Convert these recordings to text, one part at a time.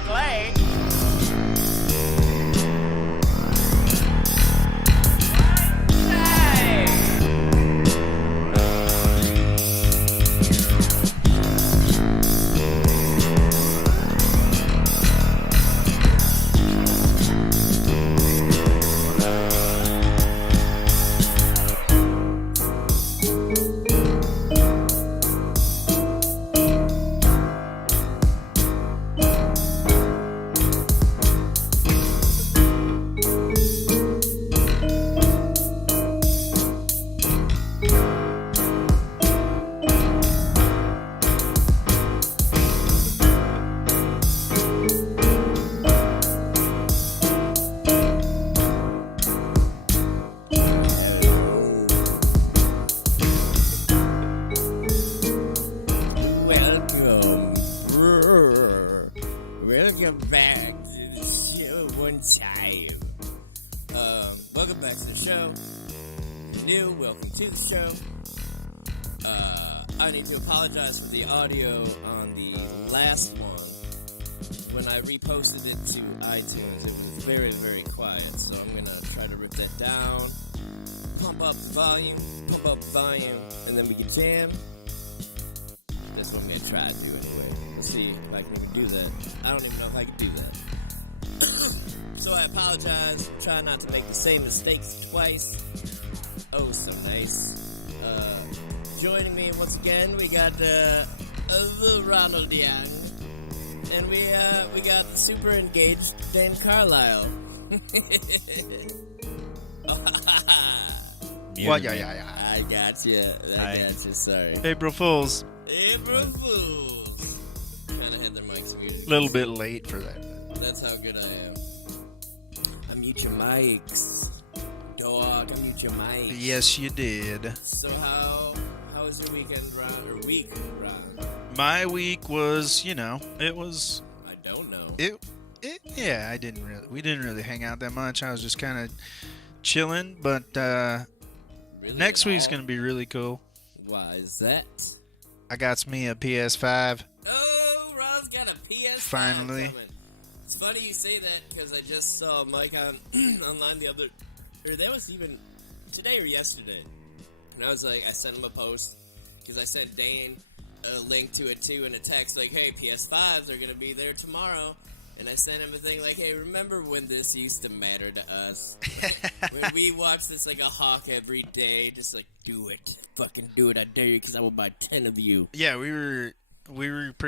Clay. Welcome back to the show one time. Welcome back to the show. If you're new, welcome to the show. I need to apologize for the audio on the last one. When I reposted it to iTunes, it was very, very quiet. So I'm going to try to rip that down, pump up the volume, and then we can jam. That's what I'm going to try to do anyway. Let's see if I can even do that. I don't even know if I can do that. So I apologize. Try not to make the same mistakes twice. Oh, so nice. Joining me once again, we got the Ronald Young. And we got the super engaged Daine Carlisle. What? Yeah. I got you. Sorry. April Fools. April Fools. Kind of had their mics muted. A little bit late for that. That's how good I am. I mute your mics. Dog, I mute your mics. Yes, you did. So how was your weekend, Ron? Or week, Ron? My week was, it was... I don't know. Yeah, we didn't really hang out that much. I was just kind of chilling, but Really next at week's all? going to be really cool. Why is that? I got me a PS5. Oh, Ron's got a PS5 Finally. coming. It's funny you say that because I just saw Mike online the other... Or that was even today or yesterday. And I was like, I sent him a post because I sent Daine a link to it too in a text like, hey, PS5s are going to be there tomorrow. And I sent him a thing like, hey, remember when this used to matter to us? When we watched this like a hawk every day, just like, do it. Fucking do it, I dare you, because I will buy 10 of you. Yeah, we went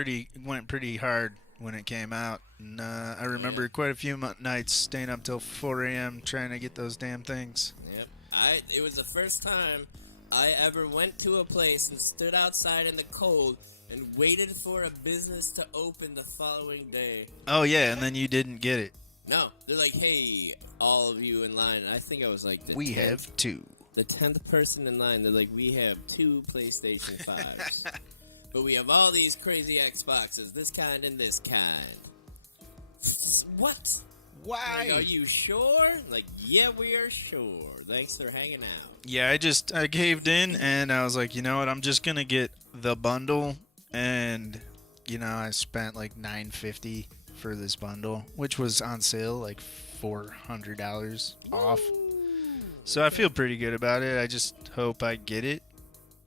pretty hard when it came out. And I remember quite a few nights staying up till 4 a.m. trying to get those damn things. Yep. It was the first time I ever went to a place and stood outside in the cold and waited for a business to open the following day. Oh, yeah, and then you didn't get it. No, they're like, hey, all of you in line. I think I was like We have 2. The 10th person in line. They're like, we have 2 PlayStation 5s. But we have all these crazy Xboxes, this kind and this kind. What? Why? Like, are you sure? Like, yeah, we are sure. Thanks for hanging out. Yeah, I caved in, and I was like, you know what, I'm just going to get the bundle, and, I spent like $9.50 for this bundle, which was on sale, like $400 off. So I feel pretty good about it. I just hope I get it,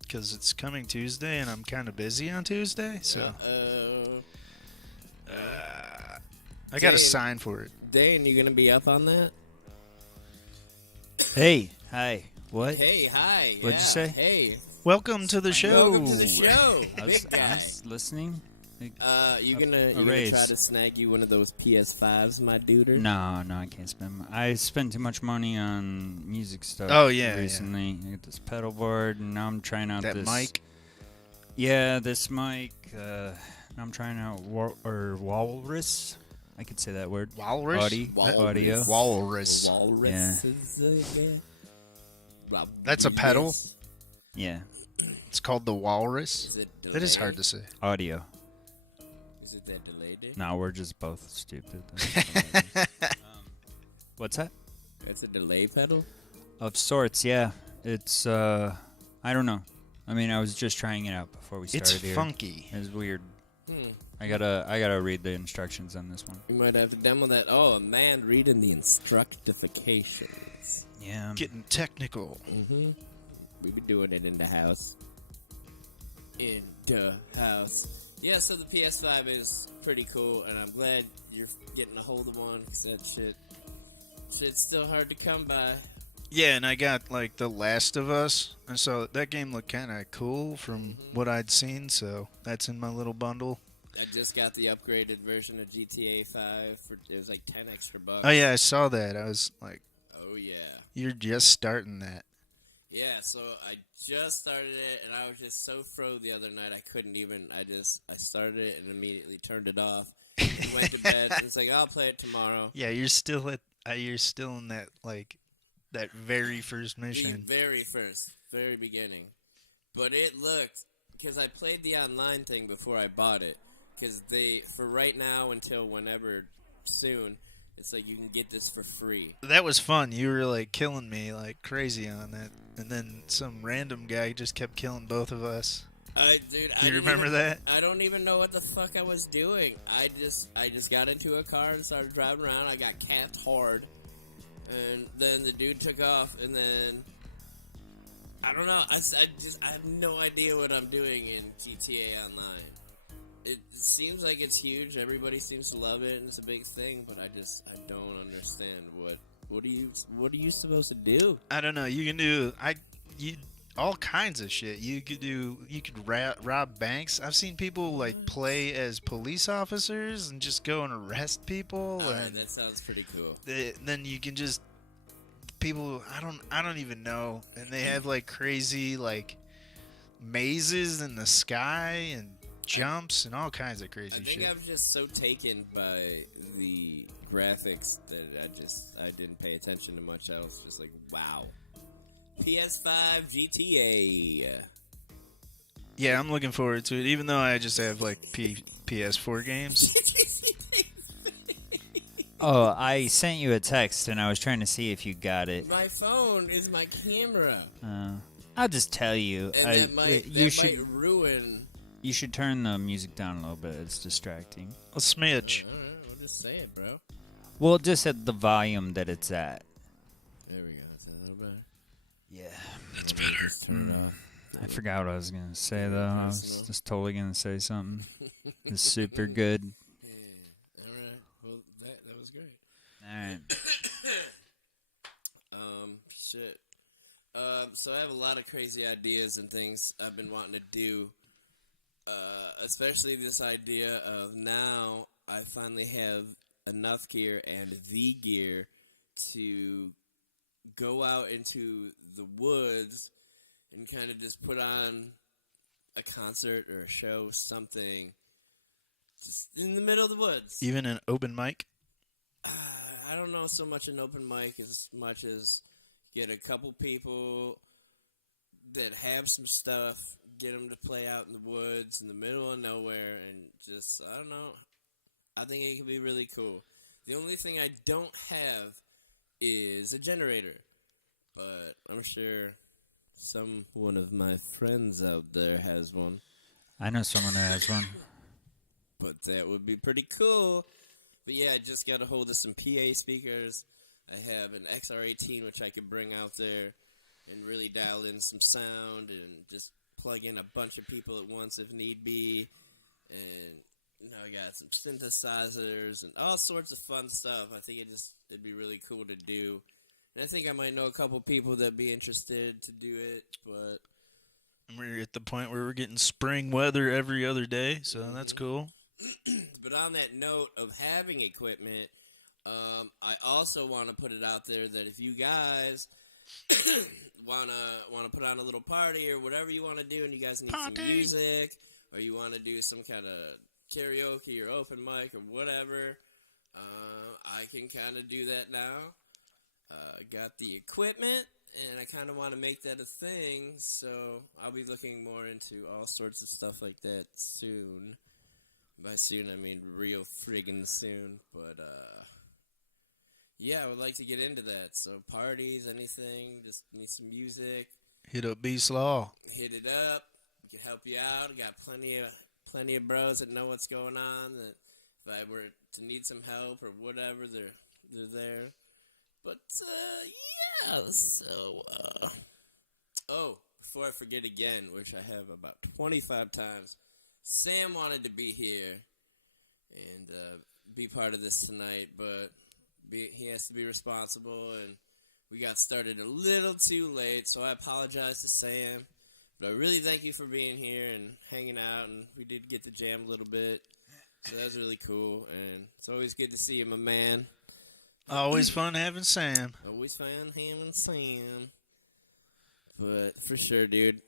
because it's coming Tuesday, and I'm kind of busy on Tuesday, so I got to sign for it. Daine, you gonna be up on that? Hey, hi. What? Hey, hi. What'd you say? Hey. Welcome to the show. Welcome to the show. I Big guy. was listening. You gonna raise. try to snag you one of those PS5s, my duder? No, I can't spend. I spent too much money on music stuff. Oh, yeah, recently. I got this pedal board, and now I'm trying out That this mic? Yeah, this mic. Now I'm trying out Walrus. I could say that word. Walrus? Audio. Walrus. Walrus. That's a pedal? Yeah, It's called the Walrus. Is it That is delay? hard to say. audio. Is it that delayed? No, we're just both stupid. What's that? It's a delay pedal? Of sorts, yeah. It's, I don't know. I mean, I was just trying it out before we started It's here. funky. It was weird. I gotta read the instructions on this one. You might have to demo that. Oh, a man reading the instructifications. Yeah. Getting technical. Mm-hmm. We be doing it in the house. In the house. Yeah, so the PS5 is pretty cool, and I'm glad you're getting a hold of one, because that shit's still hard to come by. Yeah, and I got like The Last of Us, and so that game looked kind of cool from what I'd seen, so that's in my little bundle. I just got the upgraded version of GTA 5 for it was like 10 extra bucks. Oh yeah, I saw that. I was like, Oh yeah. you're just starting that. Yeah, so I just started it, and I was just so fro the other night I couldn't even. I started it and immediately turned it off. And went to bed. And it's like I'll play it tomorrow. Yeah, you're still in that like that very first The mission. very beginning. But it looked, because I played the online thing before I bought it. Because for right now until whenever soon, it's like you can get this for free. That was fun. You were like killing me like crazy on that, and then some random guy just kept killing both of us. Do you remember that? I don't even know what the fuck I was doing. I just got into a car and started driving around. I got capped hard, and then the dude took off, and then I don't know. I have no idea what I'm doing in GTA Online. It seems like it's huge. Everybody seems to love it, and it's a big thing. But I don't understand what are you supposed to do? I don't know. You can do all kinds of shit. You could rob banks. I've seen people like play as police officers and just go and arrest people. Alright, that sounds pretty cool. Then you can just people. I don't even know. And they have like crazy like mazes in the sky and jumps and all kinds of crazy shit. I think I was just so taken by the graphics that I didn't pay attention to much else. Just like, wow. PS5 GTA. Yeah, I'm looking forward to it, even though I just have like PS4 games. Oh, I sent you a text and I was trying to see if you got it. My phone is my camera. I'll just tell you. And that might ruin. You should turn the music down a little bit. It's distracting. A smidge. Alright, we'll just say it, bro. Well, just at the volume that it's at. There we go. Is that a little better? Yeah. That's better. Just turn it off. I forgot what I was going to say, though. I was just totally going to say something. It's super good. Yeah. Alright. Well, that was great. Alright. Shit. So I have a lot of crazy ideas and things I've been wanting to do. Especially this idea of now I finally have enough gear and the gear to go out into the woods and kind of just put on a concert or a show, something, just in the middle of the woods. Even an open mic? I don't know so much an open mic as much as get a couple people that have some stuff, get them to play out in the woods in the middle of nowhere, and just, I don't know, I think it could be really cool. The only thing I don't have is a generator, but I'm sure one of my friends out there has one. I know someone who has one. But that would be pretty cool. But yeah, I just got a hold of some PA speakers. I have an XR18, which I could bring out there and really dial in some sound and just plug in a bunch of people at once if need be. And, I got some synthesizers and all sorts of fun stuff. I think it'd be really cool to do. And I think I might know a couple people that'd be interested to do it, but... We're at the point where we're getting spring weather every other day, so that's cool. But on that note of having equipment, I also want to put it out there that if you guys want to put on a little party or whatever you want to do, and you guys need some music, or you want to do some kind of karaoke or open mic or whatever, I can kind of do that now. Got the equipment, and I kind of want to make that a thing, so I'll be looking more into all sorts of stuff like that soon. By soon, I mean real friggin' soon, but, yeah, I would like to get into that, so parties, anything, just need some music. Hit up B-COLESLAW. Hit it up, we can help you out, got plenty of bros that know what's going on. That if I were to need some help or whatever, they're there. But yeah. So oh, before I forget again, which I have about 25 times, Sam wanted to be here and be part of this tonight, but he has to be responsible, and we got started a little too late, so I apologize to Sam. But I really thank you for being here and hanging out, and we did get to jam a little bit, so that was really cool, and it's always good to see you, my man. Always fun having Sam. Always fun having Sam. But for sure, dude,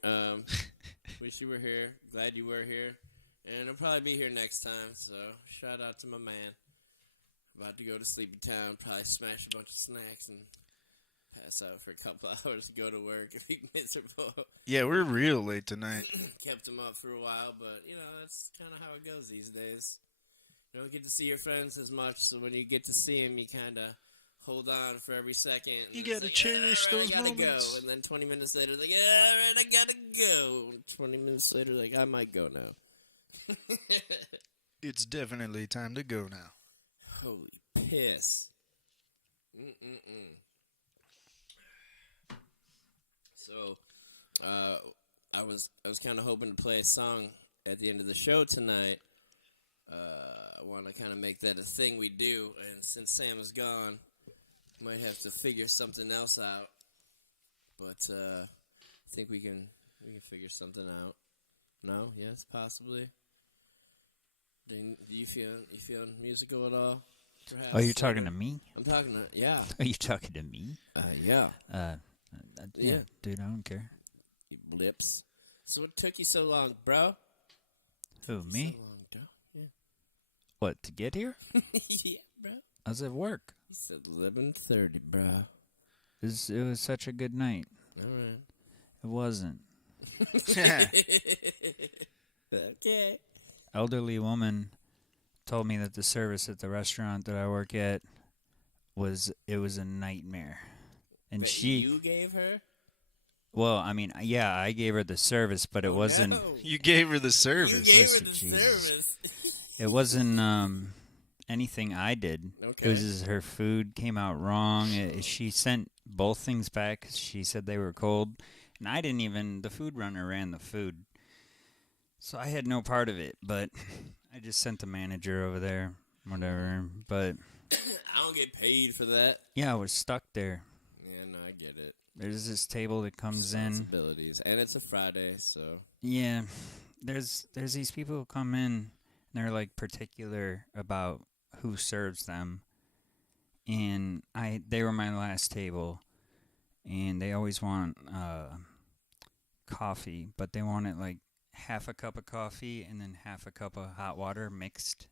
wish you were here. Glad you were here. And I'll probably be here next time, so shout out to my man. About to go to Sleepy Town, probably smash a bunch of snacks and pass out for a couple hours to go to work and be miserable. Yeah, we're real late tonight. Kept him up for a while, but, that's kind of how it goes these days. You don't get to see your friends as much, so when you get to see them, you kind of hold on for every second. You gotta cherish those I gotta moments. go. And then 20 minutes later, like, all right, I gotta go. 20 minutes later, like, I might go now. It's definitely time to go now. Holy piss. So, I was kind of hoping to play a song at the end of the show tonight. I want to kind of make that a thing we do, and since Sam is gone, might have to figure something else out. But I think we can figure something out. No? Yes? Possibly? Do you feel musical at all? Perhaps? Oh, you're talking to me? I'm talking to, yeah. Are you talking to me? Yeah. Yeah, dude, I don't care. You blips. So what took you so long, bro? Who, me? So long, bro. Yeah. What, to get here? Yeah, bro. I was at work. He said 11:30, bro. It was such a good night. All right. It wasn't. Okay. Elderly woman told me that the service at the restaurant that I work at was a nightmare. And But she, you gave her? well, I mean, yeah, I gave her the service, but it wasn't. No. You gave her the You service. gave her Listen, the Jesus. service. It wasn't anything I did. Okay. It was just her food came out wrong. She sent both things back 'cause she said they were cold, and I didn't even. The food runner ran the food, so I had no part of it. But I just sent the manager over there, whatever. But I don't get paid for that. yeah, I was stuck there. Yeah, no, I get it. There's this table that comes in. Responsibilities. And it's a Friday, so. Yeah, there's these people who come in. And they're like particular about who serves them, and they were my last table, and they always want coffee, but they want it like half a cup of coffee and then half a cup of hot water mixed.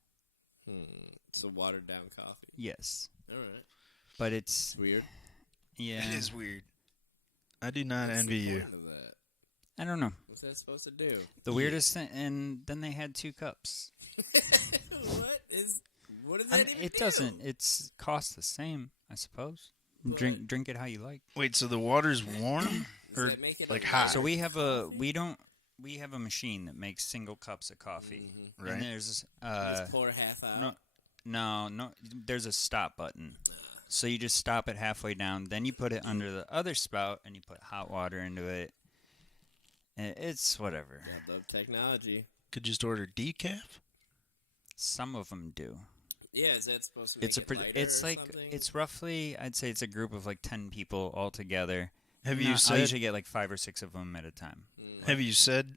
So watered down coffee. Yes, All right. but it's It's weird. yeah. It is weird. I do not What's envy the you. point of that? I don't know. What's that supposed to do? The weirdest thing, and then they had 2 cups. What does that even It do? doesn't. It's cost the same, I suppose. But- Drink it how you like. Wait, so the water's warm Does or that make it like a hot? So we have a machine that makes single cups of coffee. Mm-hmm. Right. And there's Just pour half out. no, there's a stop button. So you just stop it halfway down, then you put it under the other spout and you put hot water into it. It's whatever. I love technology. Could just order decaf? Some of them do. Yeah, is that supposed to make It's it lighter it's or like something? it's roughly, I'd say it's a group of like 10 people all together. Have No, you I said? usually get like 5 or 6 of them at a time. Have you said?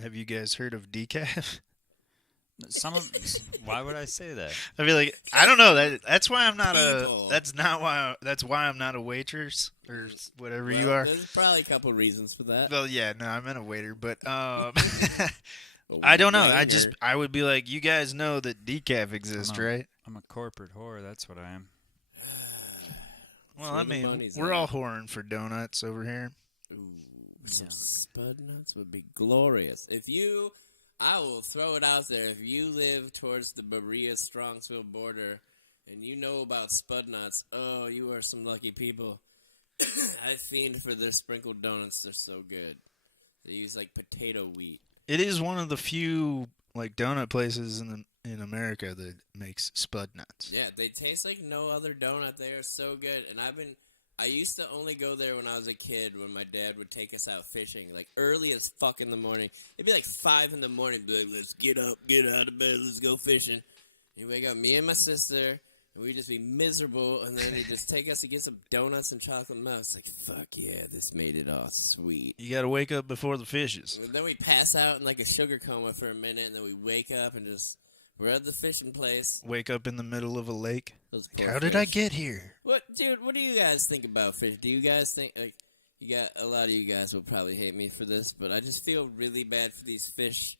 Have you guys heard of decaf? Some of why would I say that? I feel like I don't know that's why I'm not People. that's why I'm not a waitress or whatever you Well, are. There's probably a couple reasons for that. Well, yeah, no, I'm not a waiter, but A I don't know. waiter. I would be like, you guys know that decaf exists, I'm a- right? I'm a corporate whore, that's what I am. Well, where I the mean, money's we're at. all whoring for donuts over here. Ooh, some Yeah. spud nuts would be glorious. I will throw it out there. If you live towards the Berea-Strongsville border and you know about spud nuts, oh, you are some lucky people. I fiend for their sprinkled donuts. They're so good. They use like potato wheat. It is one of the few like donut places in America that makes spud nuts. Yeah, they taste like no other donut. They are so good. And I used to only go there when I was a kid when my dad would take us out fishing, like early as fuck in the morning. It'd be like 5 in the morning, be like, let's get up, get out of bed, let's go fishing. And wake up, me and my sister, and we'd just be miserable, and then he'd just take us to get some donuts and chocolate milk. It's like, fuck yeah, this made it all sweet. You got to wake up before the fishes. And then we pass out in like a sugar coma for a minute, and then we wake up and just, we're at the fishing place. Wake up in the middle of a lake. Those poor How did I fish. get here? What, dude, what do you guys think about fish? Do you guys think, like, you got, a lot of you guys will probably hate me for this, but I just feel really bad for these fish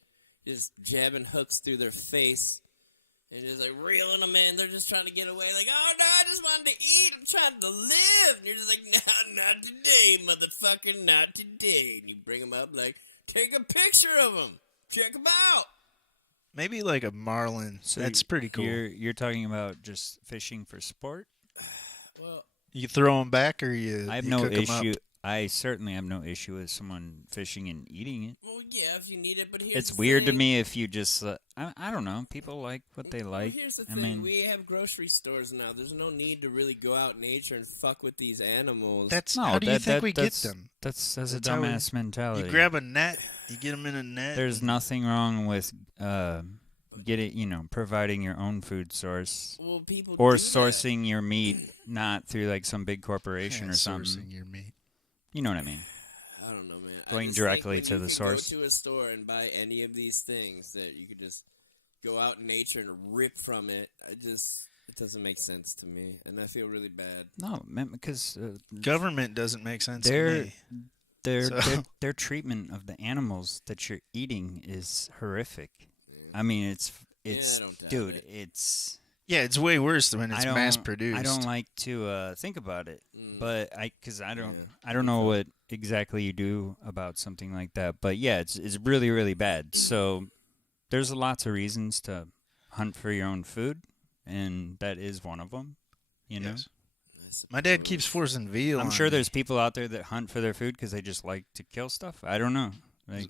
just jabbing hooks through their face. And just like reeling them in. They're just trying to get away. Like, oh no, I just wanted to eat. I'm trying to live. And you're just like, no, not today, motherfucker, not today. And you bring them up like, take a picture of them. Check them out. Maybe like a marlin. So That's pretty cool. You're talking about just fishing for sport? Well, You throw them back or you I have you no cook 'em issue. up? I certainly have no issue with someone fishing and eating it. well, yeah, if you need it, but here's It's the weird to thing. me if you just, I don't know, people like what they Well, like. here's the I thing. mean, We have grocery stores now. There's no need to really go out in nature and fuck with these animals. That's no, how do you think we get that's- them? That's a That's how we- dumbass mentality. You grab a net, you get them in a net. There's nothing wrong with providing your own food source well, people or do that. sourcing your meat not through like some big corporation or something. Sourcing your meat. You know what I mean? I don't know, man. I Going just directly think to when the you source. Go to a store and buy any of these things that you could just go out in nature and rip from it. It doesn't make sense to me, and I feel really bad. No, man, because Government doesn't make sense to Their- me. their So- their treatment of the animals that you're eating is horrific. Yeah. I mean, it's I don't doubt dude, it. it's Yeah, it's way worse when it's I don't mass produced. I don't like to think about it, Mm. but because I Yeah. don't know what exactly you do about something like that. But yeah, it's really really bad. So there's lots of reasons to hunt for your own food, and that is one of them. You know, Yes. I My dad suppose. keeps forcing veal. I'm on sure me. there's people out there that hunt for their food because they just like to kill stuff. I don't know. Like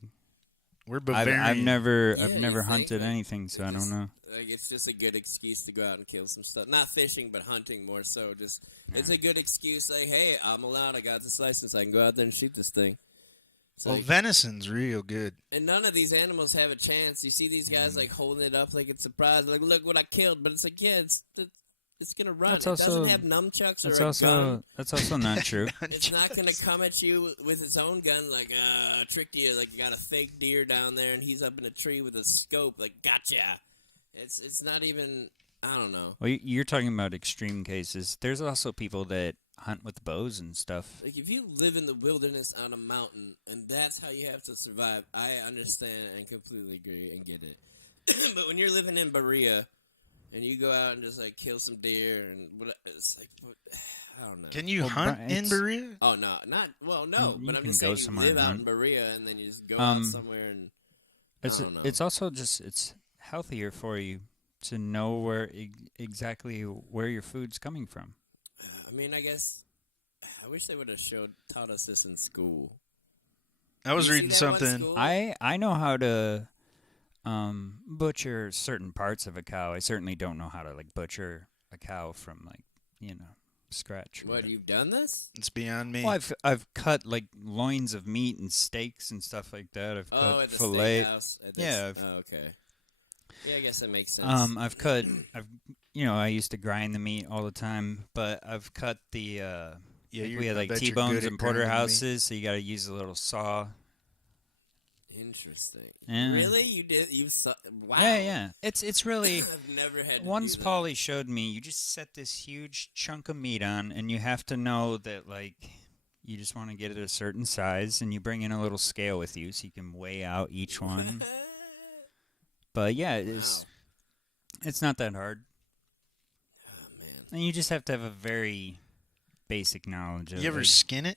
We're I've Bavarian. never Yeah, you think, hunted like, anything, so it I don't just- know. Like, it's just a good excuse to go out and kill some stuff. Not fishing, but hunting more so. Just it's a good excuse. Like, hey, I'm allowed. I got this license. I can go out there and shoot this thing. It's Well, like- venison's real good. and none of these animals have a chance. You see these guys like holding it up like it's a prize. Like, look what I killed. But it's like, yeah, it's gonna run. That's it also- doesn't have nunchucks or That's a also not true. It's not gonna come at you with its own gun. Like, tricked you. Like, you got a fake deer down there, and he's up in a tree with a scope. Like, gotcha. It's not even. I don't know. Well, you're talking about extreme cases. There's also people that hunt with bows and stuff. Like, if you live in the wilderness on a mountain, and that's how you have to survive, I understand and completely agree and get it. But when you're living in Berea, and you go out and just, like, kill some deer, and it's like, I don't know. Can you Well, hunt Brian, in it's- Berea? Oh, no. No. You But I'm can just go saying you somewhere live and out in hunt. Berea, and then you just go out somewhere and... I don't know. It's also just it's healthier for you to know where exactly where your food's coming from. I mean, I guess... I wish they would have taught us this in school. I was You see reading that one something. school? I know how to butcher certain parts of a cow. I certainly don't know how to like butcher a cow from like scratch. or What, whatever. you've done this? It's beyond me. Well, I've cut like loins of meat and steaks and stuff like that. I've Oh, cut at the fillet. steakhouse? Yeah, Oh, okay. Yeah, I guess that makes sense. I used to grind the meat all the time, but I've cut the Yeah, like we had I like bet you're T-bones good at and grinding meat. porterhouses, so you got to use a little saw. Interesting. Yeah. Really? You did? You saw? Wow. Yeah. It's really I've never had to once do that. Polly showed me, you just set this huge chunk of meat on, and you have to know that like you just want to get it a certain size, and you bring in a little scale with you so you can weigh out each one. But yeah, it's not that hard, Oh, man. and you just have to have a very basic knowledge of. You ever like, skin it?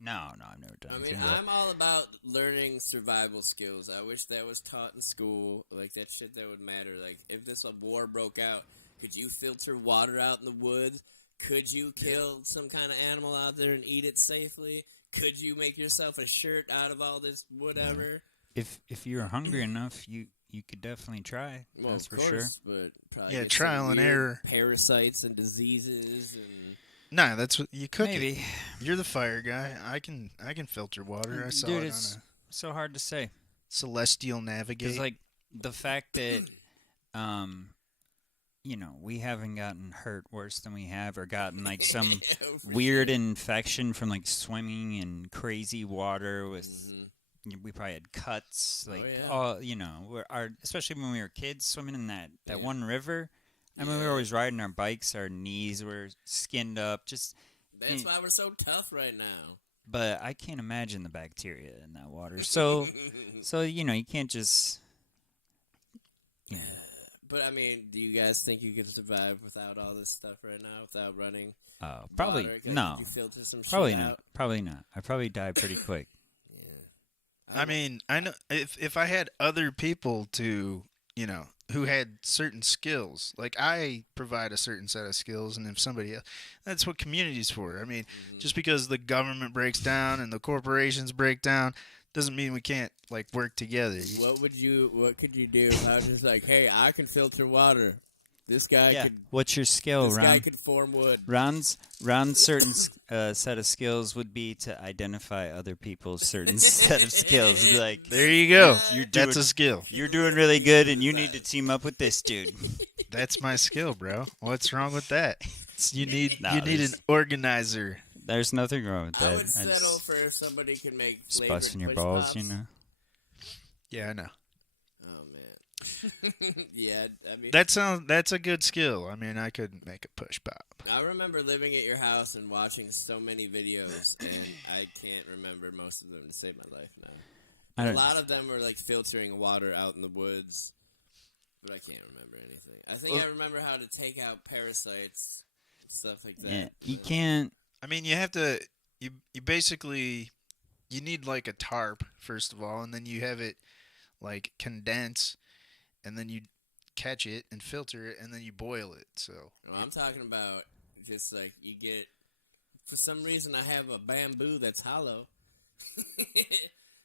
No, I've never done I anything mean, like that. I'm all about learning survival skills. I wish that was taught in school. Like, that shit that would matter. Like, if this war broke out, could you filter water out in the woods? Could you kill some kind of animal out there and eat it safely? Could you make yourself a shirt out of all this whatever? If you're hungry enough, you you could definitely try. Well, That's of for course, sure. but probably Yeah, get trial some and weird error. parasites and diseases and. Nah, that's what you cook it. Maybe. You're the fire guy. I can filter water. I saw Dude, it it's on a so hard to say. Celestial Navigate. Because, like, the fact that, we haven't gotten hurt worse than we have or gotten, like, some weird infection from, like, swimming in crazy water with... We probably had cuts, like, especially when we were kids swimming in that one river. I mean, we were always riding our bikes, our knees were skinned up. That's why we're so tough right now. But I can't imagine the bacteria in that water. So you can't just... But, I mean, do you guys think you could survive without all this stuff right now, without running probably, water? no. Could you filter some Probably shit not. out? Probably not. I'd probably die pretty quick. I mean, I know if I had other people to, who had certain skills, like I provide a certain set of skills, and if somebody else, that's what community's for. I mean, just because the government breaks down and the corporations break down doesn't mean we can't like work together. What could you do? I was just like, hey, I can filter water. This guy could. What's your skill, This Ron? guy could form wood. Ron's certain set of skills would be to identify other people's certain set of skills. Be like, There you go. doing- That's a skill. you're doing really good, and you need to team up with this dude. That's my skill, bro. What's wrong with that? You need No, you need an there's- organizer. There's nothing wrong with that. I would settle for if somebody could make just flavored busting your push balls, pops. you know. Yeah, I know. Oh man. Yeah, I mean, That's a good skill. I mean, I couldn't make a push pop. I remember living at your house and watching so many videos, and I can't remember most of them to save my life now. A lot of them were like filtering water out in the woods, but I can't remember anything. I think I remember how to take out parasites and stuff like that. Yeah, you can't. I mean, you have to. You basically you need like a tarp first of all, and then you have it like condense, and then you catch it and filter it, and then you boil it. So Well, I'm talking about just like you get. For some reason, I have a bamboo that's hollow.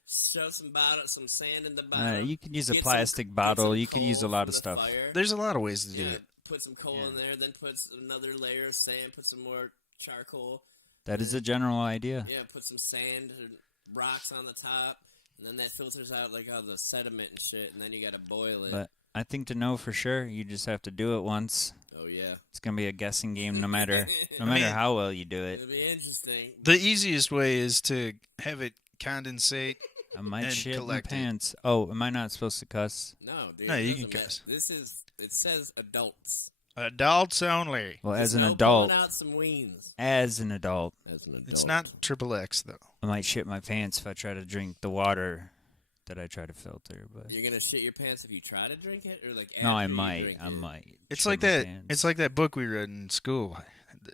Shove some sand in the bottom. You could use a Get plastic some bottle. You could coal use a lot from of the stuff. fire. there's a lot of ways to do it. Put some coal in there, then put another layer of sand, put some more charcoal. That is a general idea. Yeah, put some sand or rocks on the top, and then that filters out like all the sediment and shit, and then you gotta boil it. But I think to know for sure, you just have to do it once. Oh yeah, It's gonna be a guessing game, no matter how well you do it. it'll be interesting. The easiest way is to have it condensate. I might And shit my collect it. pants. Oh, am I not supposed to cuss? No, dude. No, it you can doesn't matter. cuss. It says adults. Adults only. Well, as There's an no adult, pulling out some weens. as an adult, As an adult, It's not XXX though. I might shit my pants if I try to drink the water that I try to filter. But You're gonna shit your pants if you try to drink it, or like no, after I you might. drink I it? might. It's shit like my that. pants. It's like that book we read in school,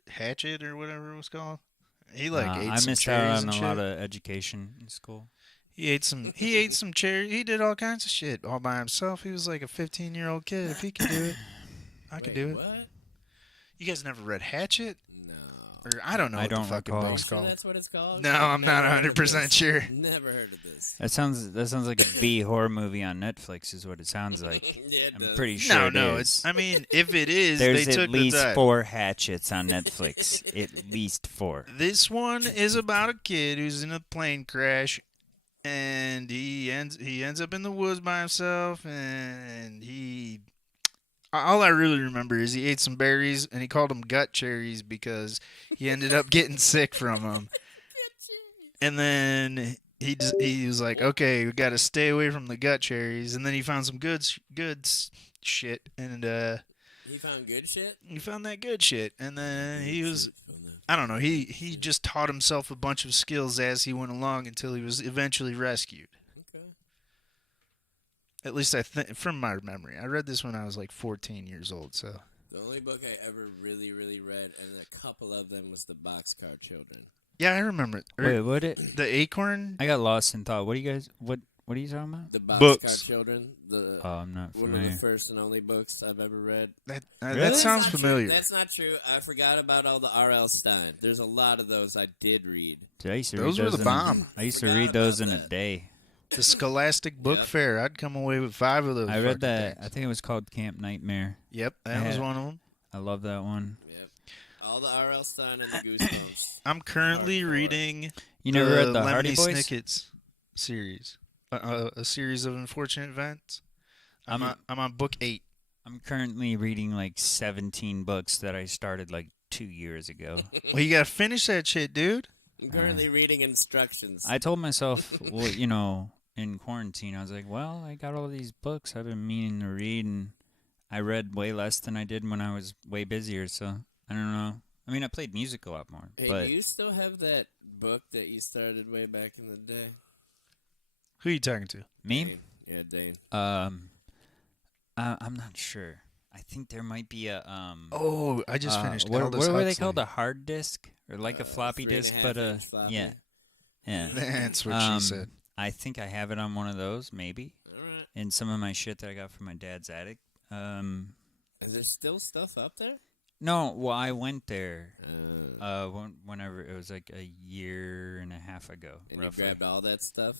Hatchet or whatever it was called. He ate I some missed cherries out on and a shit. lot of education in school. He ate some cherries. He did all kinds of shit all by himself. He was like a 15-year-old kid. If he could do it, I could do it. What? You guys never read Hatchet? No. Or I don't know I what don't the fucking recall. book's Sure called. that's what it's called? No, I'm not Never heard of 100% this. sure. Never heard of this. That sounds like a B horror movie on Netflix. Is what it sounds like. Yeah, it I'm does. pretty sure. No, it it's. is. I mean, if it is, There's they at took least the time. 4 hatchets on Netflix. At least 4. This one is about a kid who's in a plane crash, and he ends up in the woods by himself, and all I really remember is he ate some berries, and he called them gut cherries because he ended up getting sick from them. And then he was like, okay, we got to stay away from the gut cherries, and then he found some good shit, and He found good shit? he found that good shit, and then he was. I don't know. He just taught himself a bunch of skills as he went along until he was eventually rescued. Okay. At least I think from my memory. I read this when I was like 14 years old. So The only book I ever really, really read, and a couple of them, was the Boxcar Children. yeah, I remember it. Wait, what? It? The acorn. I got lost in thought. What do you guys? What are you talking about? The Boxcar Books. Children. Oh, I'm not One of the familiar. first and only books I've ever read. That Really? sounds That's not familiar. True. That's not true. I forgot about all the R.L. Stein. There's a lot of those I did read. Dude, I used to Those read were those the bomb. I used to Forgot read those in about a that. day. The Scholastic Book Yep. Fair. I'd come away with 5 of those. I read fucking that. things. I think it was called Camp Nightmare. Yep, I that was had- one of them. I love that one. Yep. All the R.L. Stein and the Goosebumps. I'm currently Hardcore. reading You never read the Lemony Hardy Boys? Snicket's series, a series of unfortunate events. I'm I'm- on book 8. I'm currently reading like 17 books that I started like 2 years ago. Well, you gotta finish that shit, dude. I'm currently reading instructions. I told myself, well, you know, in quarantine, I was like, well, I got all these books I've been meaning to read, and I read way less than I did when I was way busier, so I don't know. I mean, I played music a lot more, Hey, but do you still have that book that you started way back in the day? Who are you talking to? me? Daine. Yeah, Daine. I'm not sure. I think there might be a Oh, I just finished. What Aldous were they Huxley. called? A hard disk or like a floppy disk, 3.5 but inch floppy. yeah, yeah. That's what she said. I think I have it on one of those, maybe, All right. and some of my shit that I got from my dad's attic. Is there still stuff up there? No, well, I went there. Uh, Whenever it was like a year and a half ago, and roughly. you grabbed all that stuff?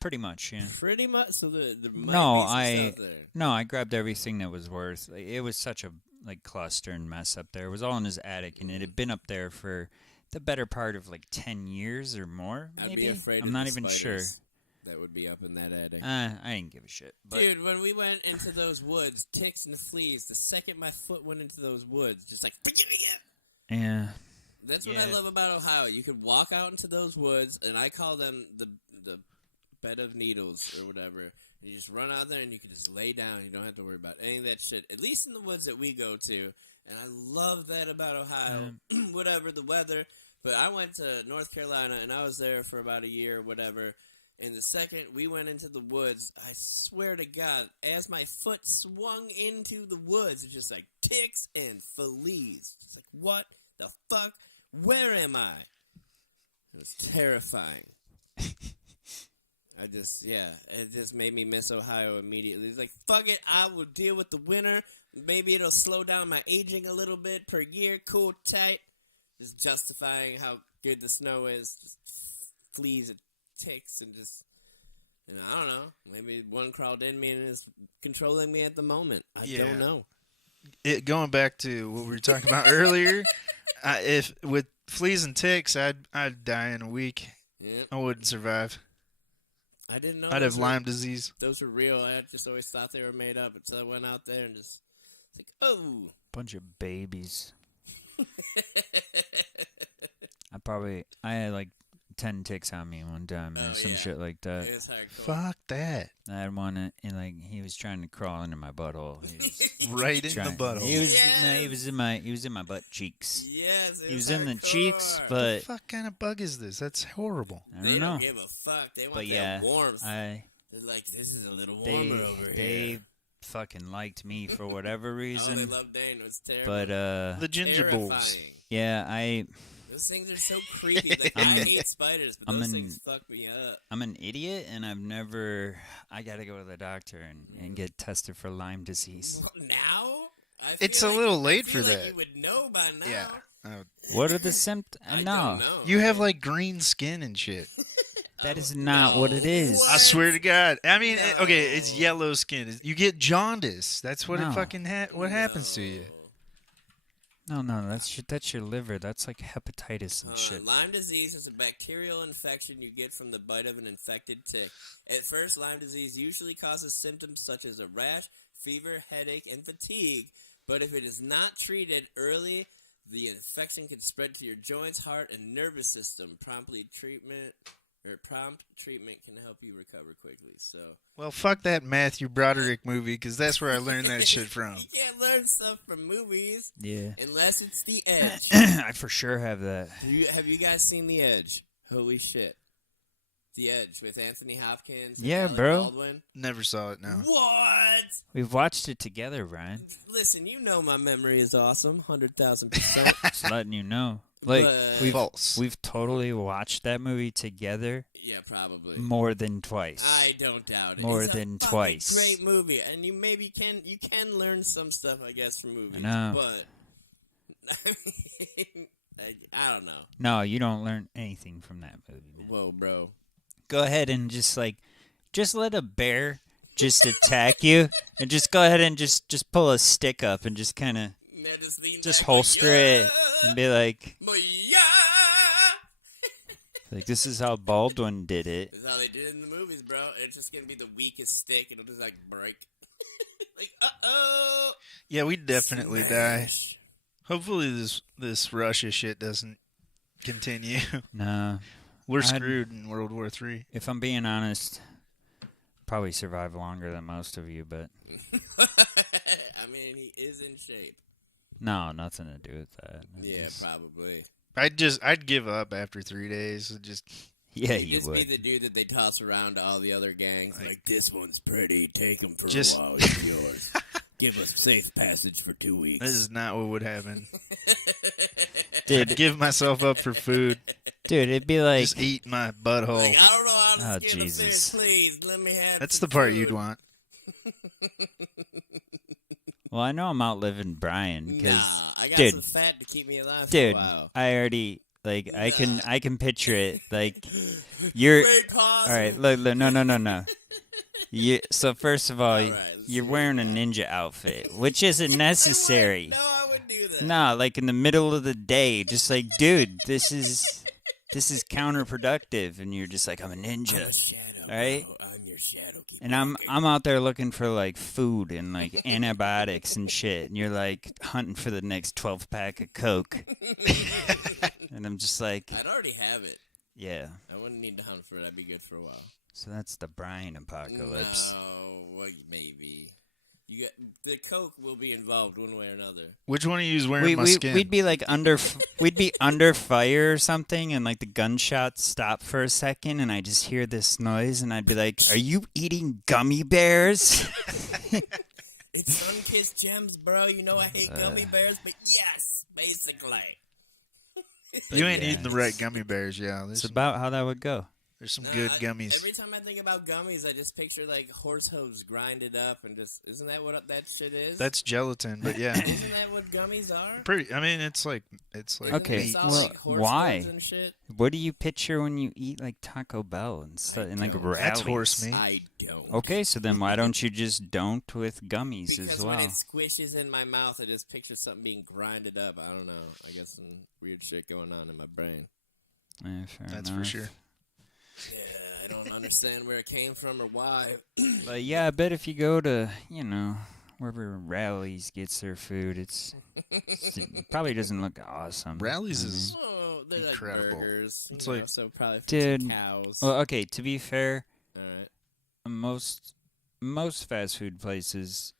Pretty much, yeah. Pretty much. So there might No, be some stuff there. No, I grabbed everything that was worth. Like, it was such a like cluster and mess up there. It was all in his attic, and it had been up there for the better part of like 10 years or more. Maybe I'd be afraid I'm of not the even sure. spiders that would be up in that attic. I didn't give a shit. But Dude, when we went into those woods, ticks and fleas, the second my foot went into those woods, just like, yeah, that's what I Yeah. love about Ohio. You could walk out into those woods, and I call them the bed of needles or whatever. You just run out there, and you can just lay down. You don't have to worry about any of that shit, at least in the woods that we go to. And I love that about Ohio. Whatever the weather. But I went to North Carolina, and I was there for about a year or whatever. And the second we went into the woods, I swear to God, as my foot swung into the woods, it's just like ticks and fleas. It's like, what the fuck? Where am I? It was terrifying. It just made me miss Ohio immediately. It's like, fuck it, I will deal with the winter. Maybe it'll slow down my aging a little bit per year. Cool, tight. Just justifying how good the snow is. Just fleas and ticks and just, I don't know. Maybe one crawled in me and is controlling me at the moment. I don't know. Going back to what we were talking about earlier, if with fleas and ticks, I'd die in a week. Yep. I wouldn't survive. I didn't know I'd have Lyme disease. those were real. I just always thought they were made up. Until I went out there and just, it's like, oh. bunch of babies. I had like 10 ticks on me one time or some shit like that. It was hardcore. Fuck that. I had one, and like he was trying to crawl into my butthole. He was Right in the trying- butthole. He was, Yes! no, he was in my butt cheeks. Yes, it He was in the cheeks, hardcore. but What fuck kind of bug is this? That's horrible. I They don't know. don't give a fuck. They want But that yeah, warmth. They're They're like, this is a little warmer over they here. fucking liked me for whatever Oh, they reason. love Daine. It was terrible. But The ginger Terrifying. bulls. yeah, Those things are so creepy. Like, I hate spiders, but those things fuck me up. I'm an idiot, and I gotta go to the doctor and get tested for Lyme disease. Now? I It's feel a like- little I late feel for like that. You would know by now. Yeah. What are the symptoms? I No, don't know. You have like green skin and shit. that is not what it is. I swear to God. I mean, No. okay, it's yellow skin. You get jaundice. That's what No. it fucking what happens to you. No, that's your liver. That's like hepatitis and shit. Lyme disease is a bacterial infection you get from the bite of an infected tick. At first, Lyme disease usually causes symptoms such as a rash, fever, headache, and fatigue. But if it is not treated early, the infection can spread to your joints, heart, and nervous system. Prompt treatment can help you recover quickly. So Well, fuck that Matthew Broderick movie, because that's where I learned that shit from. you can't learn stuff from movies Yeah, unless it's The Edge. I for sure have that. Have you guys seen The Edge? Holy shit. The Edge with Anthony Hopkins. And Yeah, Alec bro. Baldwin. Never saw it now. What? We've watched it together, Brian. Listen, you know my memory is awesome, 100,000%. Just letting you know. Like But- False. we've totally watched that movie together Yeah, probably. more than twice. I don't doubt it. More It's a than fucking twice. Great movie, and you can learn some stuff, I guess, from movies. I know. But I don't know. No, you don't learn anything from that movie, man. Whoa, bro. go ahead and just let a bear just attack you, and just go ahead and just pull a stick up and just kind of just holster it and be like, this is how Baldwin did it. This is how they did it in the movies, bro. It's just gonna be the weakest stick, and it'll just break. Like, uh-oh. Yeah, we'd definitely die. Hopefully this Russia shit doesn't continue. No. We're screwed in World War III. If I'm being honest, probably survive longer than most of you, but... I mean, he is in shape. No, nothing to do with that. Yeah, probably. I'd give up after 3 days. Yeah, You'd you would. be the dude that they toss around to all the other gangs. Like, this one's pretty. Take him for a while. It's yours. Give us safe passage for 2 weeks. This is not what would happen. Dude, I'd give myself up for food. Dude, it'd be like... Just eat my butthole. Like, I don't know how to skin Jesus. a fish. Please, let me have That's some the part food. you'd want. Well, I know I'm outliving Brian, because... Nah, I got dude, some fat to keep me alive for dude, a while. I already... Like, I can picture it. Like, you're... Great pause. All right, look, no. So first of all, you're wearing a ninja outfit, which isn't necessary. No, I wouldn't do that. Nah, like in the middle of the day, just like, dude, this is counterproductive, and you're just like, I'm a ninja, I'm a shadow, all right? bro. I'm your shadow. Keep And I'm out there looking for like food and like antibiotics and shit, and you're like hunting for the next 12-pack of Coke, and I'm just like, I'd already have it. yeah. I wouldn't need to hunt for it. I'd be good for a while. So that's the Brian apocalypse. No, well, maybe. The Coke will be involved one way or another. Which one of you is wearing my skin? We'd be like under fire or something, and like the gunshots stop for a second, and I just hear this noise, and I'd be like, "Are you eating gummy bears?" It's sun-kissed gems, bro. You know I hate gummy bears, but yes, basically. You ain't yeah, eating the right gummy bears, yeah. It's about how that would go. There's some good gummies. Every time I think about gummies, I just picture like horse hooves grinded up and just isn't that what that shit is? That's gelatin, but yeah. Isn't that what gummies are? Pretty. I mean, it's like Okay, meat. All, well, like, horse why? hooves and shit? What do you picture when you eat like Taco Bell and stuff and like don't. rallies? That's horse meat. I don't. Okay, so then why don't you just don't with gummies Because as well? when it squishes in my mouth, I just picture something being grinded up. I don't know. I guess some weird shit going on in my brain. Fair That's enough. for sure. Yeah, I don't understand where it came from or why. But yeah, I bet if you go to, wherever Rallies gets their food, it probably doesn't look awesome. Rallies is Oh, they're incredible. Like burgers. It's You know, like- so probably for Dude, some cows. Well, okay, to be fair, All right. most fast food places,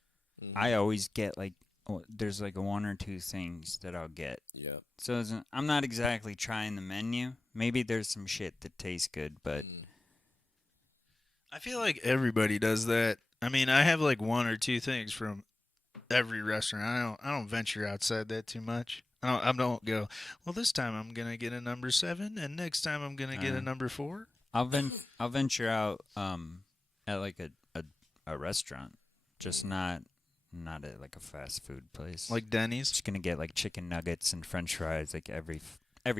Mhm. I always get like, there's like one or two things that I'll get. Yep. So I'm not exactly trying the menu. Maybe there's some shit that tastes good, but I feel like everybody does that. I mean, I have like one or two things from every restaurant. I don't venture outside that too much. I don't go, well, this time I'm gonna get a number 7, and next time I'm gonna get a number 4. I'll venture out at like a restaurant, just not at like a fast food place. Like Denny's. Just gonna get like chicken nuggets and French fries like every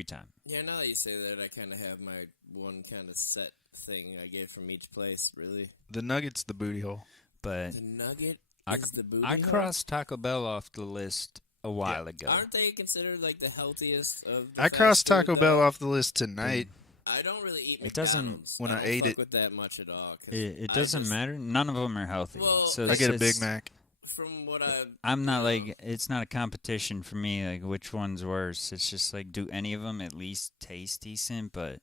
time. Yeah, now that you say that, I kind of have my one kind of set thing I get from each place, really. The nugget's the booty hole. But The nugget I is the booty I hole? crossed Taco Bell off the list a while ago. Aren't they considered like the healthiest of the I crossed fast food, Taco Bell though? off the list tonight. I don't really eat It doesn't- McDonald's. when I don't ate fuck it- with that much at all. 'Cause It I doesn't just- matter. None of them are healthy. Well, so I it's get a Big just- Mac. From what I... I'm not like, it's not a competition for me, like which one's worse. It's just like, do any of them at least taste decent? But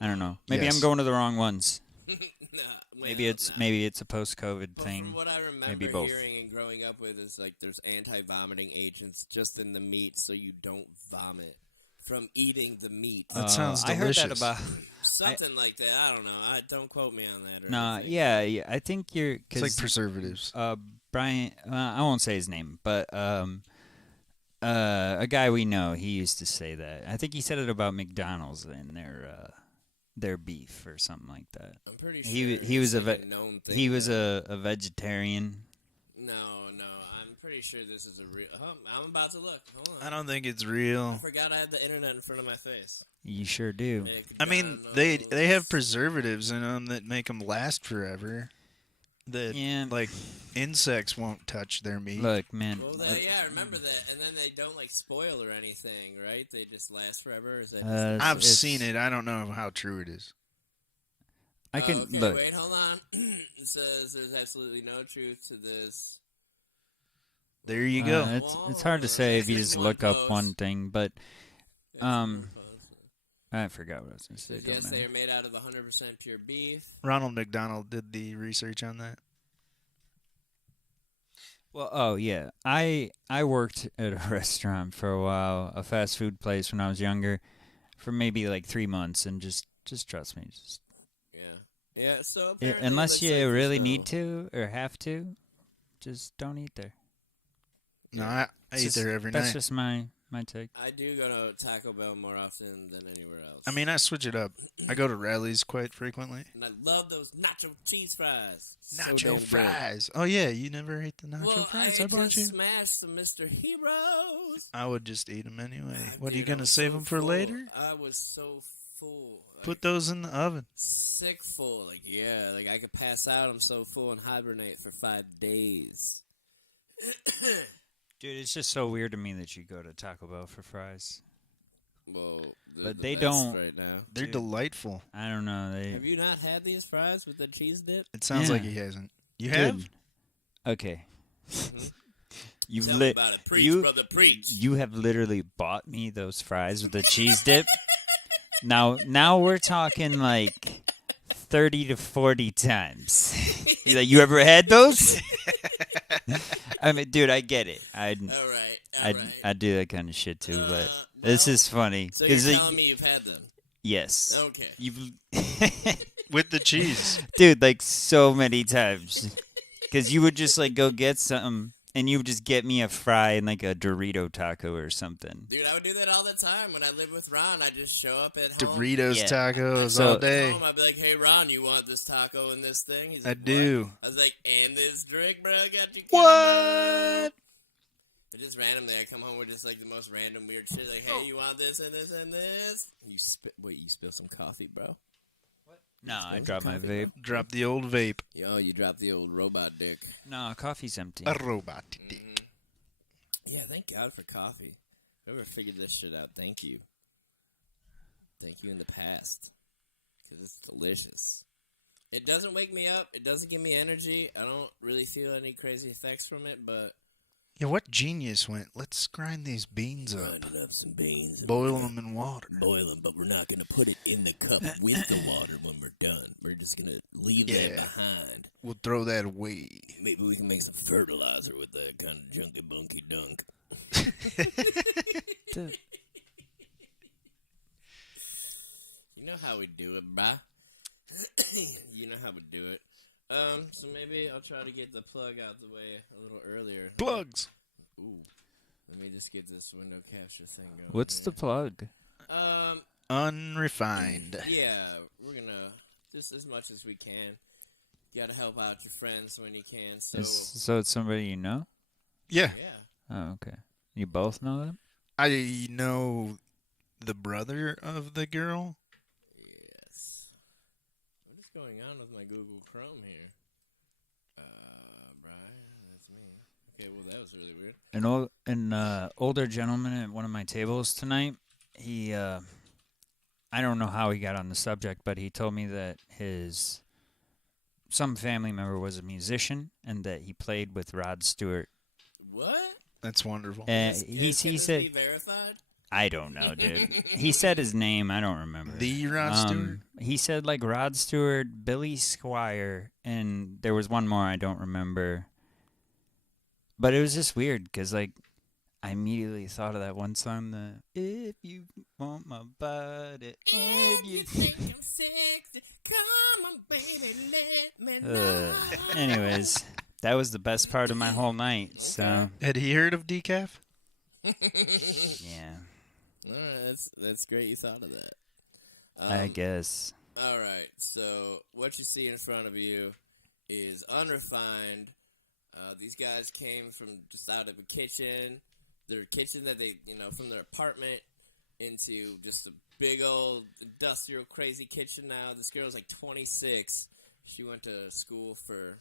I don't know. Maybe Yes. I'm going to the wrong ones. Nah, Maybe well, it's nah. maybe it's a post-COVID But thing. from what I remember Maybe both. hearing and growing up with is like there's anti-vomiting agents just in the meat so you don't vomit from eating the meat. That sounds I heard that delicious. about. Something like that. I don't know. Don't quote me on that. Or Nah, anything. yeah. I think you're. It's like preservatives. Brian, I won't say his name, but a guy we know, he used to say that. I think he said it about McDonald's and their beef or something like that. I'm pretty sure He was it's a like known thing. he was a vegetarian. No, I'm pretty sure this is a real. Oh, I'm about to look. Hold on. I don't think it's real. I forgot I had the internet in front of my face. You sure do. I mean, they have preservatives in them that make them last forever. That like insects won't touch their meat. Look, man. Well, yeah, I remember that. And then they don't like spoil or anything, right? They just last forever. Is that? I've seen it. I don't know how true it is. I can okay, look. Wait, hold on. It says there's absolutely no truth to this. There you go. It's hard to say if you just look up one thing, but I forgot what I was going to say. Yes, they are made out of 100% pure beef. Ronald McDonald did the research on that. Well, oh yeah, I worked at a restaurant for a while, a fast food place when I was younger, for maybe like 3 months, and just trust me, just yeah. So unless you really need to or have to, just don't eat there. No, I eat there every night. That's just my take. I do go to Taco Bell more often than anywhere else. I mean, I switch it up. I go to Rally's quite frequently. And I love those nacho cheese fries. Nacho fries. Oh, yeah. You never ate the nacho fries? I bought you? Smashed some Mr. Heroes. I would just eat them anyway. What, are you going to save them for later? I was so full. Put those in the oven. Sick full. Like I could pass out. I'm so full and hibernate for 5 days. Dude, it's just so weird to me that you go to Taco Bell for fries. Well, but they don't right now. They're delightful. I don't know. Have you not had these fries with the cheese dip? It sounds like he hasn't. You have? Okay. You've Tell me about it. Preach, brother, preach. You have literally bought me those fries with the cheese dip. Now we're talking like 30 to 40 times. You ever had those? I mean, dude, I get it. All right. I do that kind of shit too, but this is funny. So you're telling me you've had them? Yes. Okay. With the cheese, dude, like so many times. Because you would just like go get something, and you would just get me a fry and like a Dorito taco or something. Dude, I would do that all the time when I lived with Ron. I'd just show up at home. Doritos tacos all day. Home, I'd be like, "Hey, Ron, you want this taco and this thing?" He's I like, do. I was like, "And this drink, bro, got you." What? But just randomly, I come home with just like the most random weird shit. Like, "Hey, you want this and this and this?" You spill some coffee, bro? What? No, I dropped my vape. Drop the old vape. Yo, you dropped the old robot dick. No, coffee's empty. A robot dick. Yeah, thank God for coffee. Whoever figured this shit out, thank you. Thank you in the past. Because it's delicious. It doesn't wake me up. It doesn't give me energy. I don't really feel any crazy effects from it, but... Yeah, what genius went, let's grind these beans up. Grinding up some beans. Boil them in water. Boil them, but we're not going to put it in the cup with the water when we're done. We're just going to leave that behind. We'll throw that away. Maybe we can make some fertilizer with that kind of junky bunky dunk. You know how we do it, brah. You know how we do it. So maybe I'll try to get the plug out the way a little earlier. Plugs. Ooh. Let me just get this window capture thing going. What's the plug? Unrefined. Yeah, we're gonna just as much as we can. You gotta help out your friends when you can. So it's somebody you know? Yeah. Oh, okay. You both know them? I know the brother of the girl. Yes. What is going on with my Google Chrome here? Brian, that's me. Okay, well that was really weird. An older gentleman at one of my tables tonight. He, I don't know how he got on the subject, but he told me that some family member was a musician and that he played with Rod Stewart. What? That's wonderful. He said, be verified? I don't know, dude. He said his name. I don't remember. The Rod Stewart? He said like Rod Stewart, Billy Squire, and there was one more I don't remember. But it was just weird because like I immediately thought of that one song, the "If You Want My Body." And you think I'm sexy, come on, baby, let me know. Anyways, that was the best part of my whole night. Okay. So had he heard of decaf? Yeah. All right, that's great. You thought of that. I guess. All right, so what you see in front of you is unrefined These guys came from just out of a kitchen. Their kitchen that they, from their apartment into just a big old industrial crazy kitchen now. This girl's like 26. She went to school for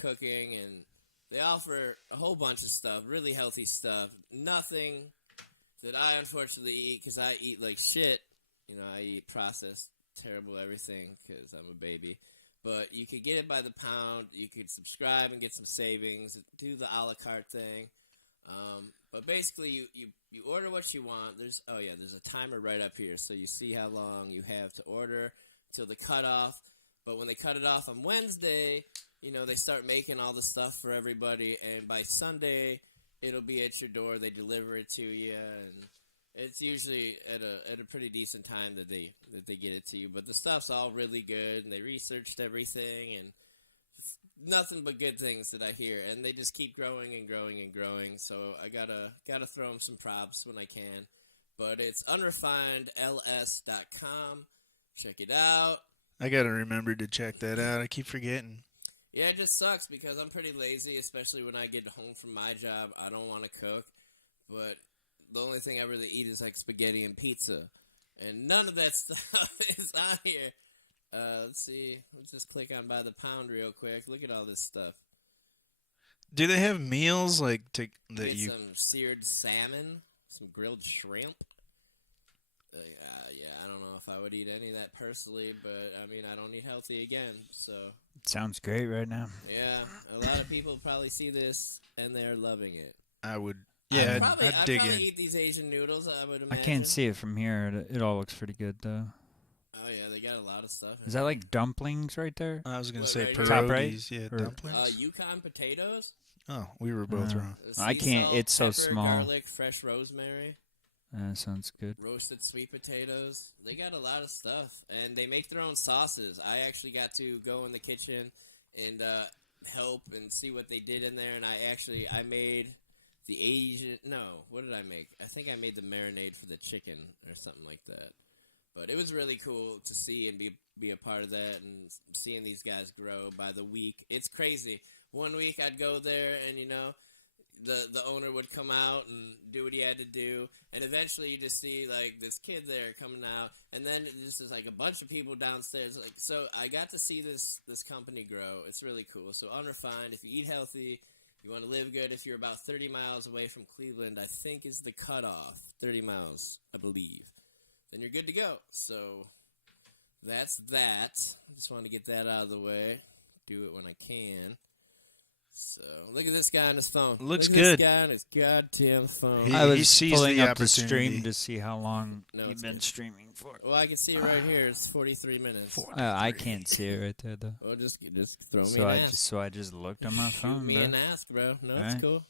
cooking, and they offer a whole bunch of stuff, really healthy stuff. Nothing that I unfortunately eat because I eat like shit. I eat processed, terrible everything because I'm a baby. But you could get it by the pound. You could subscribe and get some savings. Do the a la carte thing. But basically, you order what you want. There's a timer right up here, so you see how long you have to order till the cutoff. But when they cut it off on Wednesday, they start making all the stuff for everybody, and by Sunday, it'll be at your door. They deliver it to you, and it's usually at a pretty decent time that they get it to you. But the stuff's all really good, and they researched everything, and nothing but good things that I hear, and they just keep growing and growing and growing. So I gotta throw them some props when I can. But it's unrefinedls.com. Check it out. I gotta remember to check that out. I keep forgetting. Yeah, it just sucks because I'm pretty lazy, especially when I get home from my job. I don't want to cook, but the only thing I really eat is like spaghetti and pizza, and none of that stuff is on here. Let's see. Let's just click on by the pound real quick. Look at all this stuff. Do they have meals like Some seared salmon, some grilled shrimp. I don't know if I would eat any of that personally, but I mean, I don't eat healthy again, so. It sounds great right now. Yeah, a lot of people probably see this and they're loving it. I would. Yeah, I'd dig in. I'd eat these Asian noodles, I would imagine. I can't see it from here. It all looks pretty good, though. Oh, yeah, they got a lot of stuff. Is that like dumplings right there? I was going to say right here? Top right? pierogies. Yeah, Or- dumplings. Yukon potatoes. Oh, we were both wrong. I Sea can't- salt, it's so pepper, small. Garlic, fresh rosemary, Sounds good. roasted sweet potatoes. They got a lot of stuff, and they make their own sauces. I actually got to go in the kitchen and help and see what they did in there, and I made the Asian. No, what did I make? I think I made the marinade for the chicken or something like that. But it was really cool to see and be a part of that, and seeing these guys grow by the week. It's crazy. 1 week I'd go there, and the owner would come out and do what he had to do, and eventually you just see like this kid there coming out, and then it just is like a bunch of people downstairs. Like, so I got to see this company grow. It's really cool. So Unrefined, if you eat healthy, you want to live good. If you're about 30 miles away from Cleveland, I think is the cutoff. 30 miles, I believe. Then you're good to go. So that's that. Just want to get that out of the way. Do it when I can. So look at this guy on his phone. Looks look at good. This guy on his goddamn phone. He I was sees pulling the up the opportunity. stream to see how long No, you've it's been good. streaming for. Well, I can see it right here. It's 43 minutes. I can't see it right there though. Well, just throw me So an I ask. just looked on my Shoot phone, me bro. an ask, bro. No, All it's right. cool.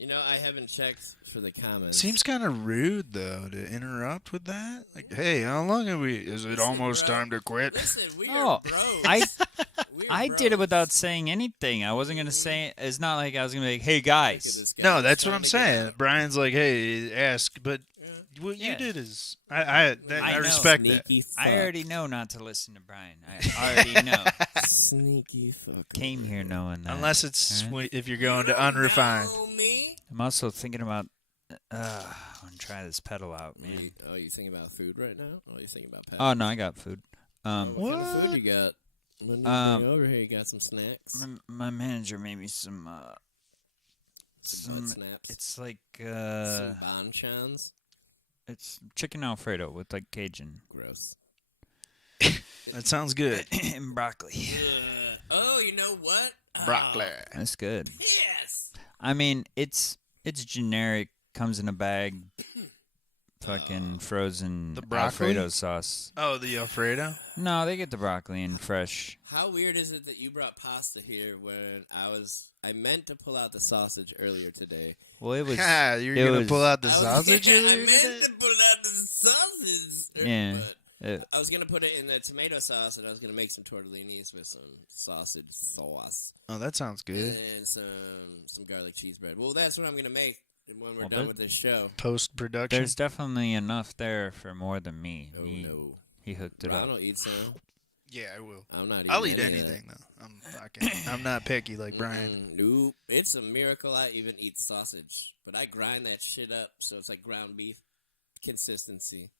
I haven't checked for the comments. Seems kind of rude though to interrupt with that. Like, hey, how long have we? Is it Listen, almost bro. time to quit? Listen, we No, are bros. I did it without saying anything. I wasn't gonna say. It's not like I was gonna be like, "Hey guys." No, that's what I'm saying. Brian's like, hey, ask, but what Yeah. you did is I know. respect that. Sneaky fuck. I already know not to listen to Brian. I already know. Sneaky fuck. Came here knowing that. Unless it's All right? if you're going to unrefined. Know me? I'm also thinking about. I want to try this pedal out, man. You thinking about food right now? Or you thinking about pets? Oh no, I got food. What kind of food What? you got? When you bring over here, you got some snacks. My manager made me some. Some butt snaps. It's like Some bonchons. it's chicken Alfredo with like Cajun Gross. That sounds good. and broccoli. Oh, you know what? Broccoli. That's good. Yes. I mean, it's generic. Comes in a bag. Fucking frozen The broccoli? Alfredo sauce. Oh, the Alfredo. No, they get the broccoli in fresh. How weird is it that you brought pasta here when I meant to pull out the sausage earlier today. Well, it was. Ha, you're it gonna was- pull out the I sausage. I earlier meant today? to pull out the sausage. Yeah. But I was going to put it in the tomato sauce, and I was going to make some tortellinis with some sausage sauce. Oh, that sounds good. And some garlic cheese bread. Well, that's what I'm going to make when we're Well, done there- with this show. Post production. There's definitely enough there for more than me. Oh, he, no. he hooked it up. Ronald eats some. Yeah, I will. I'm not eating I'll eat any of anything though. I'm not picky like Brian. Nope. It's a miracle I even eat sausage. But I grind that shit up so it's like ground beef consistency.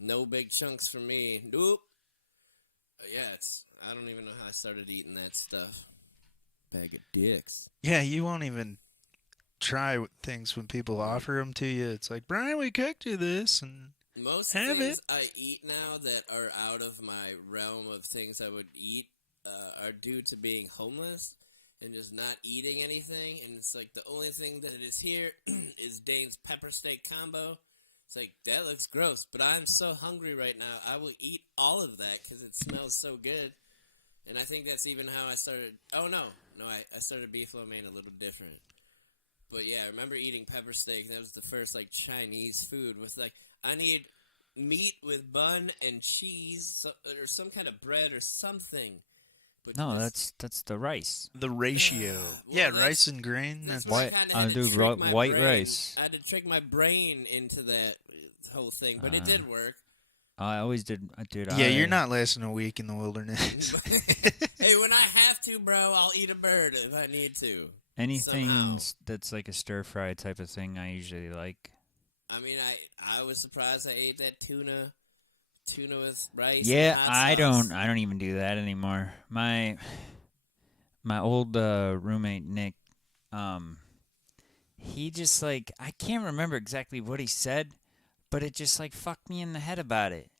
No big chunks for me. Nope. Yeah, I don't even know how I started eating that stuff. Bag of dicks. Yeah, you won't even try things when people offer them to you. It's like, Brian, we cooked you this, and Most have things it. I eat now that are out of my realm of things I would eat are due to being homeless and just not eating anything. And it's like the only thing that is here is Daine's pepper steak combo. It's like, that looks gross, but I'm so hungry right now. I will eat all of that because it smells so good. And I think that's even how I started. Oh, no. I started beef lo mein a little different. But yeah, I remember eating pepper steak. That was the first, like, Chinese food. Was like, I need meat with bun and cheese or some kind of bread or something. But No, that's the rice. The ratio. Well, yeah, that's- rice and grain. That's That's why I White- kinda I'll had to do trick my white brain. rice. I had to trick my brain into that whole thing, but it did work. I always did. yeah, you're not lasting a week in the wilderness. Hey, when I have to, bro, I'll eat a bird if I need to. Anything somehow. that's like a stir fry type of thing, I usually like. I mean, I was surprised I ate that tuna with rice. Yeah, and hot sauce. I don't even do that anymore. My old roommate Nick, he just like, I can't remember exactly what he said, but it just like fucked me in the head about it.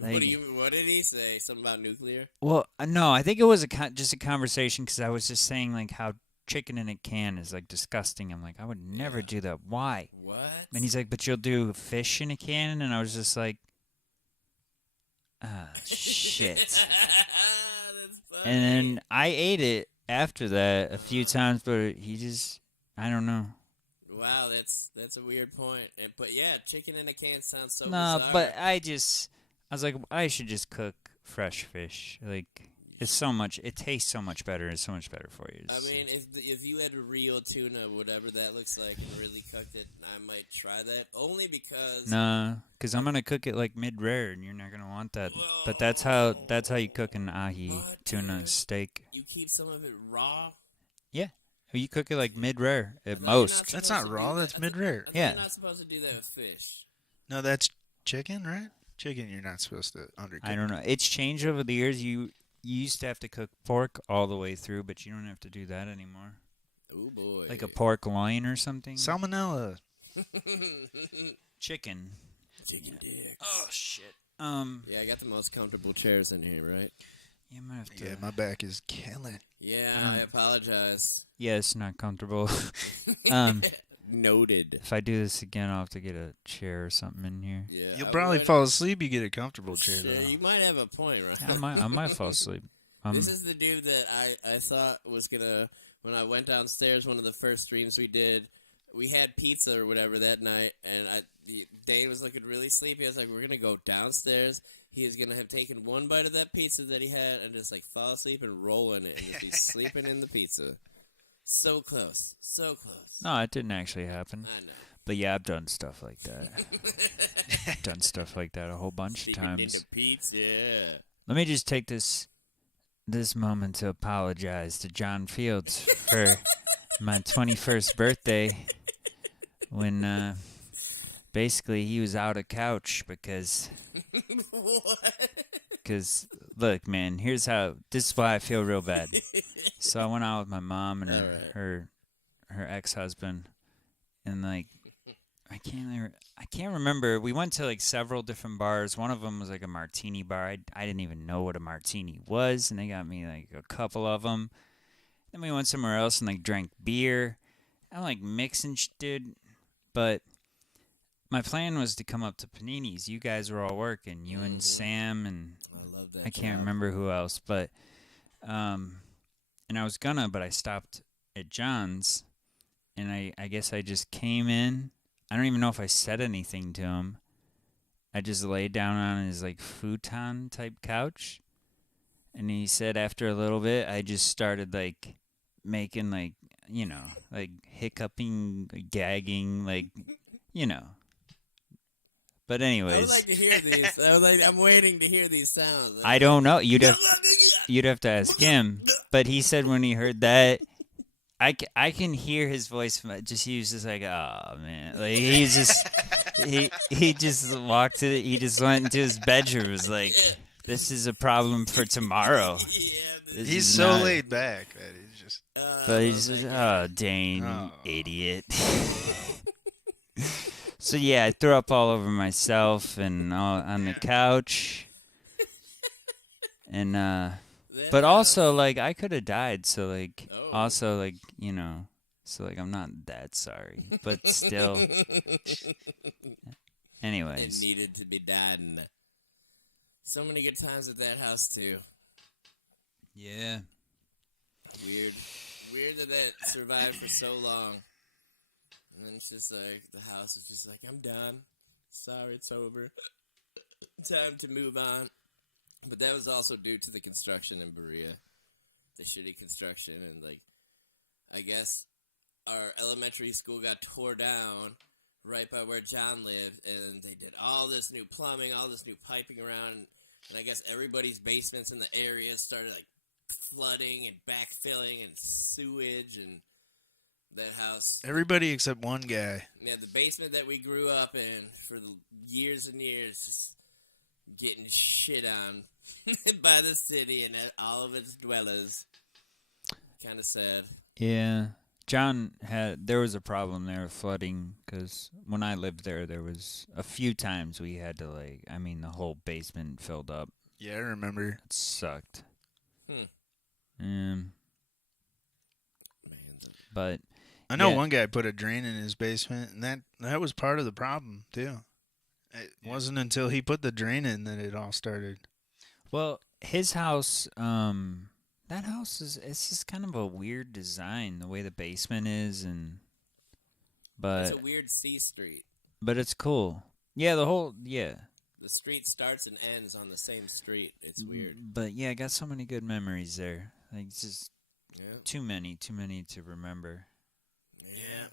Like, What did he say? Something about nuclear? well, no, I think it was just a conversation because I was just saying like how chicken in a can is like disgusting. I'm like, I would never do that. Why? What? And he's like, but you'll do fish in a can, and I was just like, shit. That's funny. And then I ate it after that a few times, but he just, I don't know. Wow, that's a weird point. But yeah, chicken in a can sounds so No, bizarre. but I was like, I should just cook fresh fish. Like, it's so much, it tastes so much better. It's so much better for you. I mean, if you had real tuna, whatever that looks like, and really cooked it, I might try that. Only because Nah, because I'm gonna cook it like mid-rare, and you're not gonna want that. But that's how you cook an ahi What, tuna dude? steak. you keep some of it raw. You cook it like mid-rare I at thought you're most. That's supposed not to raw, do that's that. mid-rare. I thought Yeah. You're not supposed to do that with fish. No, that's chicken, right? Chicken, you're not supposed to undercook. I don't know. It's changed over the years. You used to have to cook pork all the way through, but you don't have to do that anymore. Oh boy. Like a pork loin or something. Salmonella. Chicken. chicken dicks. Oh shit. Yeah, I got the most comfortable chairs in here, right? You might have to. Yeah, my back is killing. Yeah, I don't- I apologize. Yeah, it's not comfortable. Noted. If I do this again, I'll have to get a chair or something in here. Yeah, You'll I probably would- fall asleep. You get a comfortable chair, Sure, though. you might have a point, right? I might fall asleep. This is the dude that I thought was gonna. When I went downstairs, one of the first streams we did, we had pizza or whatever that night, and Daine was looking really sleepy. I was like, "We're gonna go downstairs." He is gonna have taken one bite of that pizza that he had and just like fall asleep and roll in it and just be sleeping in the pizza. So close, so close. No, it didn't actually happen. I know. But yeah, I've done stuff like that. Done stuff like that a whole bunch of Sleeping times. into pizza. Let me just take this moment to apologize to John Fields for my 21st birthday when basically he was out of couch because What? look, man, this is why I feel real bad. So I went out with my mom and Alright. her ex-husband, and like I can't remember. We went to like several different bars. One of them was like a martini bar. I didn't even know what a martini was, and they got me like a couple of them. Then we went somewhere else and like drank beer. I'm like mixing dude. But my plan was to come up to Panini's. You guys were all working. You and Mhm. Sam and I love that. I can't job. remember who else, but and I was gonna, but I stopped at John's, and I guess I just came in. I don't even know if I said anything to him. I just laid down on his like futon type couch, and he said after a little bit, I just started like making like like hiccuping, gagging, like But I would anyways, like to hear these. I'm waiting to hear these sounds. I don't know. You'd have to ask him. But he said when he heard that, I can hear his voice. He was just like, oh man, like he's just he just walked to. He just went into his bedroom. Was like, this is a problem for tomorrow. Yeah, He's so laid back that he's just. But he's just, oh, Daine, Oh. you idiot. So yeah, I threw up all over myself and on the couch. And but also like I could have died, so like also like, you know, so like I'm not that sorry, but still. It Anyways, needed to be done. So many good times at that house too. yeah. Weird that survived for so long. And then it's just like, the house is just like, I'm done. Sorry, it's over. Time to move on. But that was also due to the construction in Berea. The shitty construction. And, like, I guess our elementary school got tore down right by where John lived. And they did all this new plumbing, all this new piping around. And I guess everybody's basements in the area started, like, flooding and backfilling and sewage and that house. Everybody except one guy. Yeah, the basement that we grew up in for years and years, just getting shit on by the city and all of its dwellers. Kind of sad. Yeah. There was a problem there with flooding because when I lived there was a few times we had to the whole basement filled up. Yeah, I remember. It sucked. Man, But I know yeah. one guy put a drain in his basement, and that was part of the problem too. It wasn't until he put the drain in that it all started. Well, his house, that house it's just kind of a weird design, the way the basement is, it's a weird C street. But it's cool. Yeah, The street starts and ends on the same street. It's weird. But yeah, I got so many good memories there. Like it's just Yeah. too many to remember. Yeah.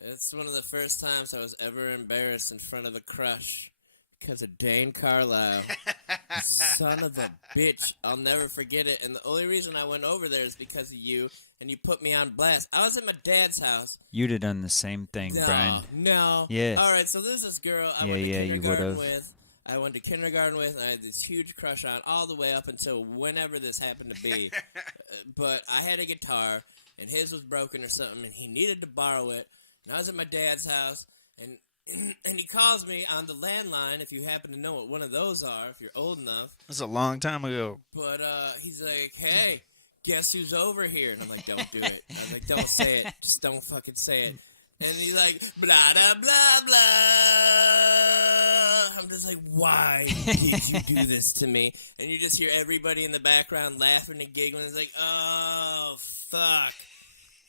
It's one of the first times I was ever embarrassed in front of a crush because of Daine Carlisle. Son of a bitch. I'll never forget it. And the only reason I went over there is because of you, and you put me on blast. I was at my dad's house. You'd have done the same thing, Brian. No. Yeah. All right, so there's this girl I Yeah, went to you kindergarten would've. with. I went to kindergarten with, and I had this huge crush on all the way up until whenever this happened to be. But I had a guitar, and his was broken or something, and he needed to borrow it. And I was at my dad's house, and he calls me on the landline, if you happen to know what one of those are, if you're old enough. That's a long time ago. But he's like, hey, guess who's over here? And I'm like, don't do it. I was like, don't say it. Just don't fucking say it. And he's like, blah, blah, blah, blah. I'm just like, why did you do this to me? And you just hear everybody in the background laughing and giggling. It's like, oh, fuck.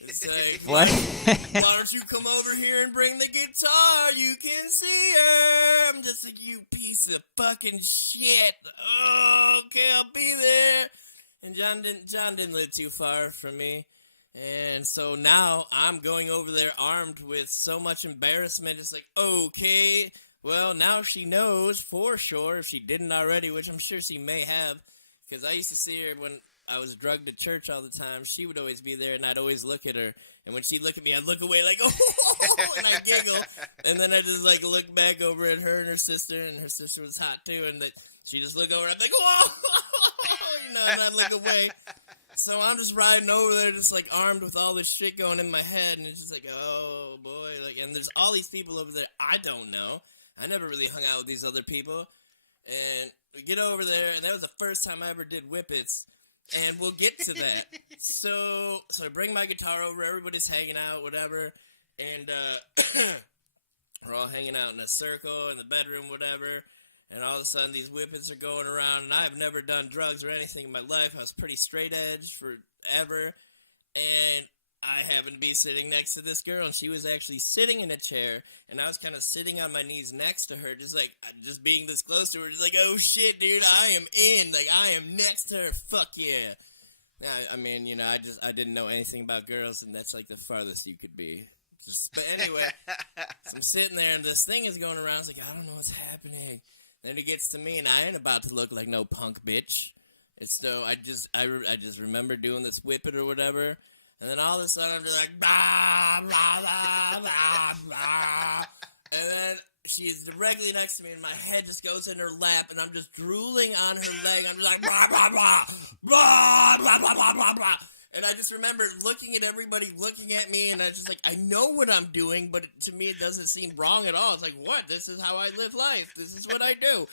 It's like, What? why don't you come over here and bring the guitar? You can see her. I'm just like, you piece of fucking shit. Oh, okay, I'll be there. And John didn't live too far from me. And so now I'm going over there armed with so much embarrassment. It's like, okay, well, now she knows for sure, if she didn't already, which I'm sure she may have, because I used to see her when I was drugged to church all the time. She would always be there, and I'd always look at her. And when she'd look at me, I'd look away like, oh, and I'd giggle. And then I'd just, like, look back over at her and her sister was hot, too. And she'd just look over, and I'd be like, whoa, you know, and I'd look away. So I'm just riding over there, just, like, armed with all this shit going in my head. And it's just like, oh, boy. Like, and there's all these people over there I don't know. I never really hung out with these other people. And we get over there, and that was the first time I ever did whippets. And we'll get to that. So I bring my guitar over. Everybody's hanging out, whatever. And we're all hanging out in a circle in the bedroom, whatever. And all of a sudden, these whippets are going around. And I've never done drugs or anything in my life. I was pretty straight edge forever. And I happened to be sitting next to this girl. And she was actually sitting in a chair. And I was kind of sitting on my knees next to her. Just being this close to her. Just like, oh shit, dude, I am in. Like, I am next to her. Fuck yeah. Now, I mean, you know, I didn't know anything about girls. And that's like the farthest you could be. But anyway, so I'm sitting there, and this thing is going around. It's like, I don't know what's happening. Then it gets to me, and I ain't about to look like no punk bitch. It's so I just remember doing this whip it or whatever, and then all of a sudden I'm just like, blah, blah, blah, blah, blah. And then she's directly next to me, and my head just goes in her lap, and I'm just drooling on her leg. I'm just like, blah, blah, blah, blah, blah, blah, blah, blah, blah. And I just remember looking at everybody looking at me, and I was just like, I know what I'm doing, but to me it doesn't seem wrong at all. It's like, what? This is how I live life. This is what I do.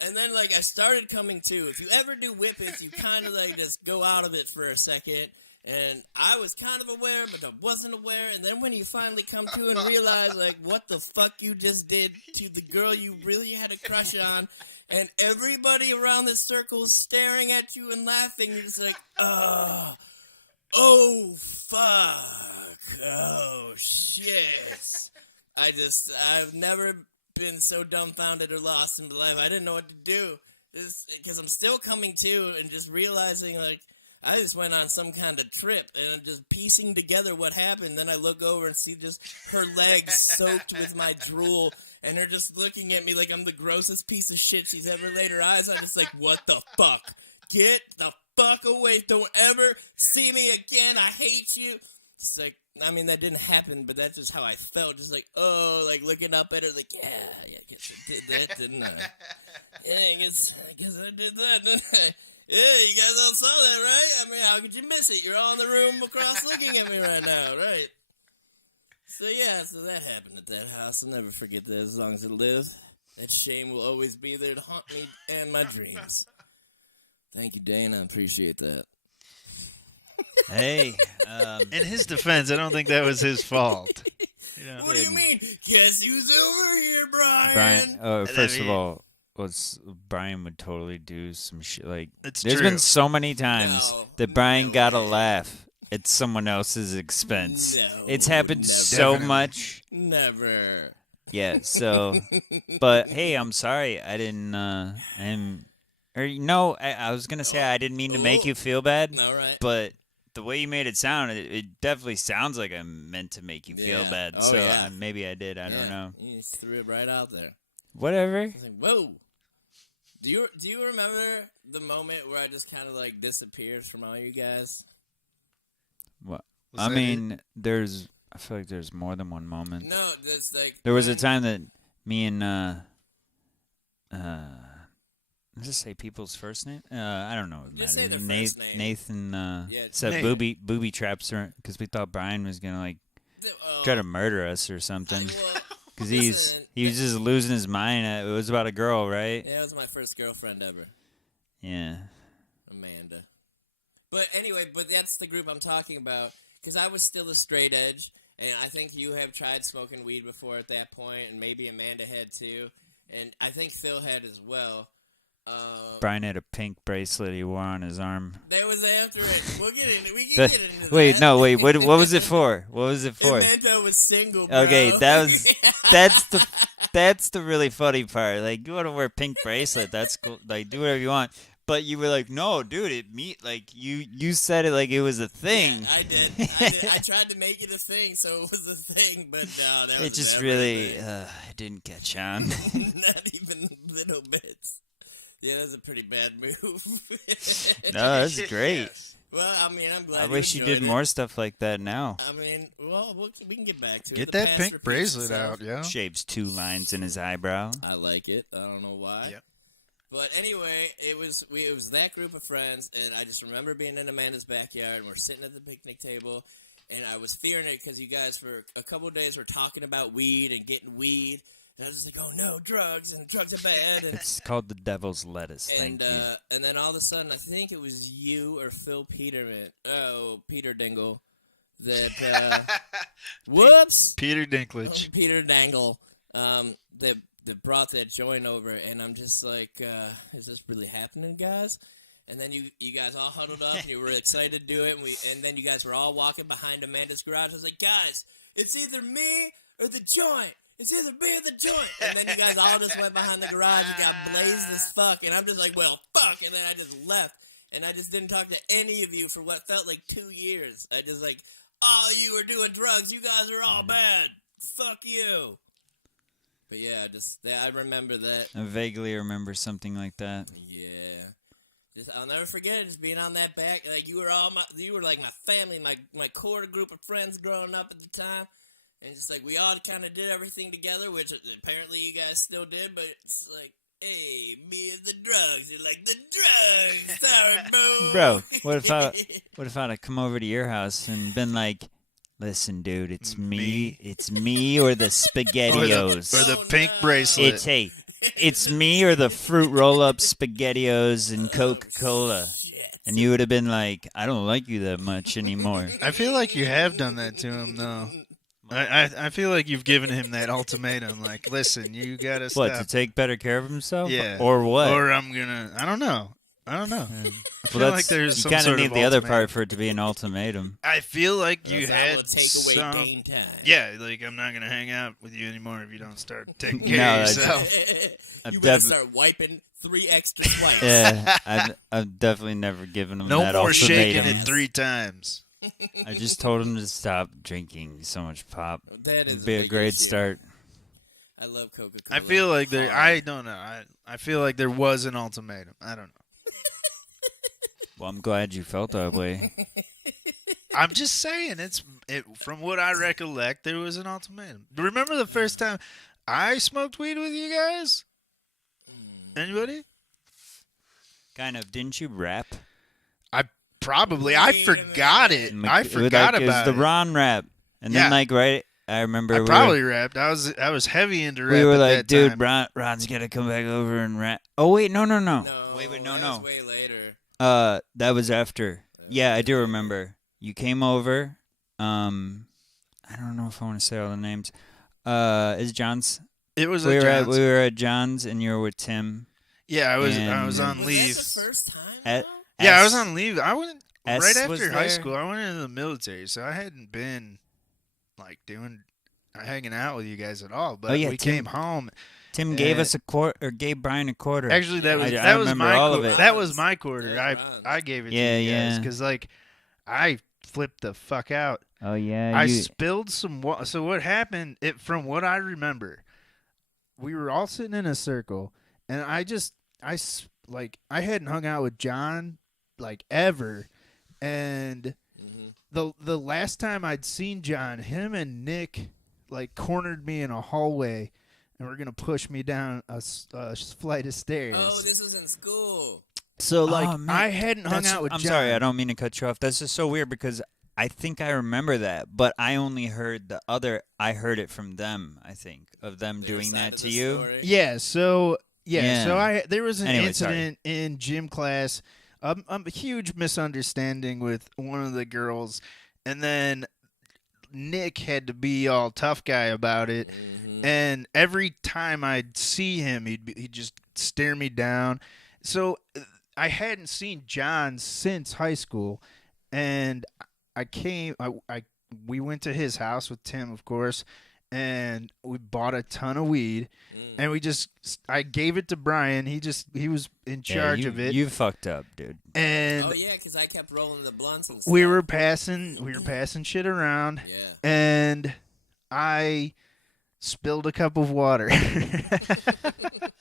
And then, like, I started coming to. If you ever do whippets, you kind of, like, just go out of it for a second. And I was kind of aware, but I wasn't aware. And then when you finally come to and realize, like, what the fuck you just did to the girl you really had a crush on, and everybody around the circle is staring at you and laughing, you're just like, oh, fuck, oh, shit. I've never been so dumbfounded or lost in my life. I didn't know what to do. Because I'm still coming to and just realizing, like, I just went on some kind of trip, and I'm just piecing together what happened. Then I look over and see just her legs soaked with my drool, and her just looking at me like I'm the grossest piece of shit she's ever laid her eyes on. Just like, what the fuck? Get the fuck away. Don't ever see me again. I hate you. It's like, I mean, that didn't happen, but that's just how I felt. Just like, oh, like looking up at her, like, yeah, I guess I did that, didn't I? Yeah, I guess I did that, didn't I? Yeah, you guys all saw that, right? I mean, how could you miss it? You're all in the room across looking at me right now, right? So, yeah, so that happened at that house. I'll never forget that as long as I live. That shame will always be there to haunt me and my dreams. Thank you, Daine. I appreciate that. Hey. In his defense, I don't think that was his fault. You know? What do you mean? Guess who's over here, Brian? First of all, Brian would totally do some shit like. There's true. been so many times that Brian got a laugh at someone else's expense. No, it's happened never. so Definitely. much. Never. Yeah. So, but hey, I'm sorry. I didn't. I was gonna say I didn't mean to make you feel bad. All right. But the way you made it sound, it definitely sounds like I meant to make you feel bad. Oh, so yeah. maybe I did. I don't know. You just threw it right out there. Whatever. I was like, whoa. Do you remember the moment where I just kind of like disappeared from all you guys? What? Was I that mean, I feel like there's more than one moment. No, that's like There was a time that me and let's just say people's first name. I don't know. What Just say matters. their first name. Nathan Yeah, said Nate. booby traps because we thought Brian was gonna like oh, try to murder us or something. well, Because listen, he was just losing his mind. It was about a girl, right? yeah, it was my first girlfriend ever, Yeah. Amanda. But anyway, that's the group I'm talking about. Because I was still a straight edge, and I think you have tried smoking weed before at that point, and maybe Amanda had too, and I think Phil had as well. Brian had a pink bracelet he wore on his arm. That was after it. We'll get into. We can get into Wait, that. no, wait. What was it for? What was it for? It meant I was single, bro. Okay, that's the really funny part. Like, you want to wear a pink bracelet? That's cool. Like, do whatever you want. But you were like, no, dude, you said it like it was a thing. Yeah, I did. I tried to make it a thing, so it was a thing. But no, that was It just never really a didn't catch on. thing. Not even little bits. Yeah, that's a pretty bad move. No, that's great. Yes. Well, I mean, I'm glad. I wish you enjoyed did it. more stuff like that now. I mean, well, we can get back to it. Get The that past pink repeats bracelet itself. out, yo. Shaves 2 lines in his eyebrow. I like it. I don't know why. Yep. But anyway, it was that group of friends, and I just remember being in Amanda's backyard, and we're sitting at the picnic table, and I was fearing it because you guys for a couple of days were talking about weed and getting weed, and I was just like, oh no, drugs, and drugs are bad, and It's called the devil's lettuce. and, Thank you. and then all of a sudden, I think it was you or Phil Peterman, Peter Dingle, that whoops, Peter Dinklage. Peter Dangle, that brought that joint over, and I'm just like, is this really happening, guys? And then you guys all huddled up, and you were excited to do it, and then you guys were all walking behind Amanda's garage. I was like, guys, it's either me or the joint. It's either me or the joint. And then you guys all just went behind the garage and got blazed as fuck, and I'm just like, well, fuck, and then I just left. and I just didn't talk to any of you for what felt like 2 years. I just like, oh, you were doing drugs. You guys are all bad. Fuck you. But yeah, I remember that. I vaguely remember something like that. Yeah. I'll never forget it, just being on that back. Like, you were like my family, my core group of friends growing up at the time. And just like, we all kind of did everything together, which apparently you guys still did, but it's like, hey, me and the drugs. You're like, the drugs, sorry, bro. Bro, what if I'd have come over to your house and been like, listen, dude, it's me or the SpaghettiOs. or the pink bracelet. It's me or the fruit roll-up SpaghettiOs and Coca-Cola. And you would have been like, I don't like you that much anymore. I feel like you have done that to him, though. I feel like you've given him that ultimatum, like, listen, you gotta stop. What, to take better care of himself? Yeah. Or what? Or I don't know. I feel Well, like there's you some kind of sort need of the other ultimatum. part for it to be an ultimatum. I feel like you That had will take away some... game time. Yeah, like, I'm not gonna hang out with you anymore if you don't start taking care No, of yourself. You better start wiping 3 extra swipes. Yeah, I've definitely never given him No that more ultimatum. shaking it 3 times. I just told him to stop drinking so much pop. That is It'd be a big great issue. start. I love Coca-Cola. I feel like I don't know. I feel like there was an ultimatum. I don't know. Well, I'm glad you felt that way. I'm just saying, from what I recollect, there was an ultimatum. Remember the first time I smoked weed with you guys? Anybody? Kind of. Didn't you rap? I forgot it. I forgot It was about the it. Ron rap. And Yeah. then, right, I remember I probably rapped. I was heavy into rap. we were at like, that dude, time. Ron's got to come back over and rap. Oh, wait, no. No, Wait, that no. was way later. That was after. Yeah, I do remember. You came over. I don't know if I want to say all the names. Is John's? It was We at John's. were at John's, and you were with Tim. Yeah, I was and- on Was leave. that the first time? At- though? Yeah, I S- was on leave. I went S right was after high there. school. I went into the military, so I hadn't been like hanging out with you guys at all. But Oh, yeah, we Tim- came home. Tim gave us a quarter, or gave Brian a quarter. Actually, that was I remember my all of it. that was my quarter. Yeah, I gave it Yeah, to you guys yeah. because like I flipped the fuck out. Oh yeah, I spilled some water. So what happened? From what I remember, we were all sitting in a circle, and I hadn't hung out with John like ever, and the last time I'd seen John, him and Nick like cornered me in a hallway, and were gonna push me down a flight of stairs. Oh, this was in school. So like Oh, man. I hadn't hung out with I'm John. sorry, I don't mean to cut you off. That's just so weird because I think I remember that, but I only heard the other. I heard it from them. I think of them Their doing side that of to the you. story. Yeah, so there was an Anyway, sorry. incident in gym class, a huge misunderstanding with one of the girls, and then Nick had to be all tough guy about it. And every time I'd see him, he'd just stare me down. So I hadn't seen John since high school, and we went to his house with Tim, of course, and we bought a ton of weed, and I gave it to Brian. He was in charge of it. You fucked up, dude. And Oh yeah, because I kept rolling the blunts and stuff. we were passing shit around, Yeah. and I spilled a cup of water.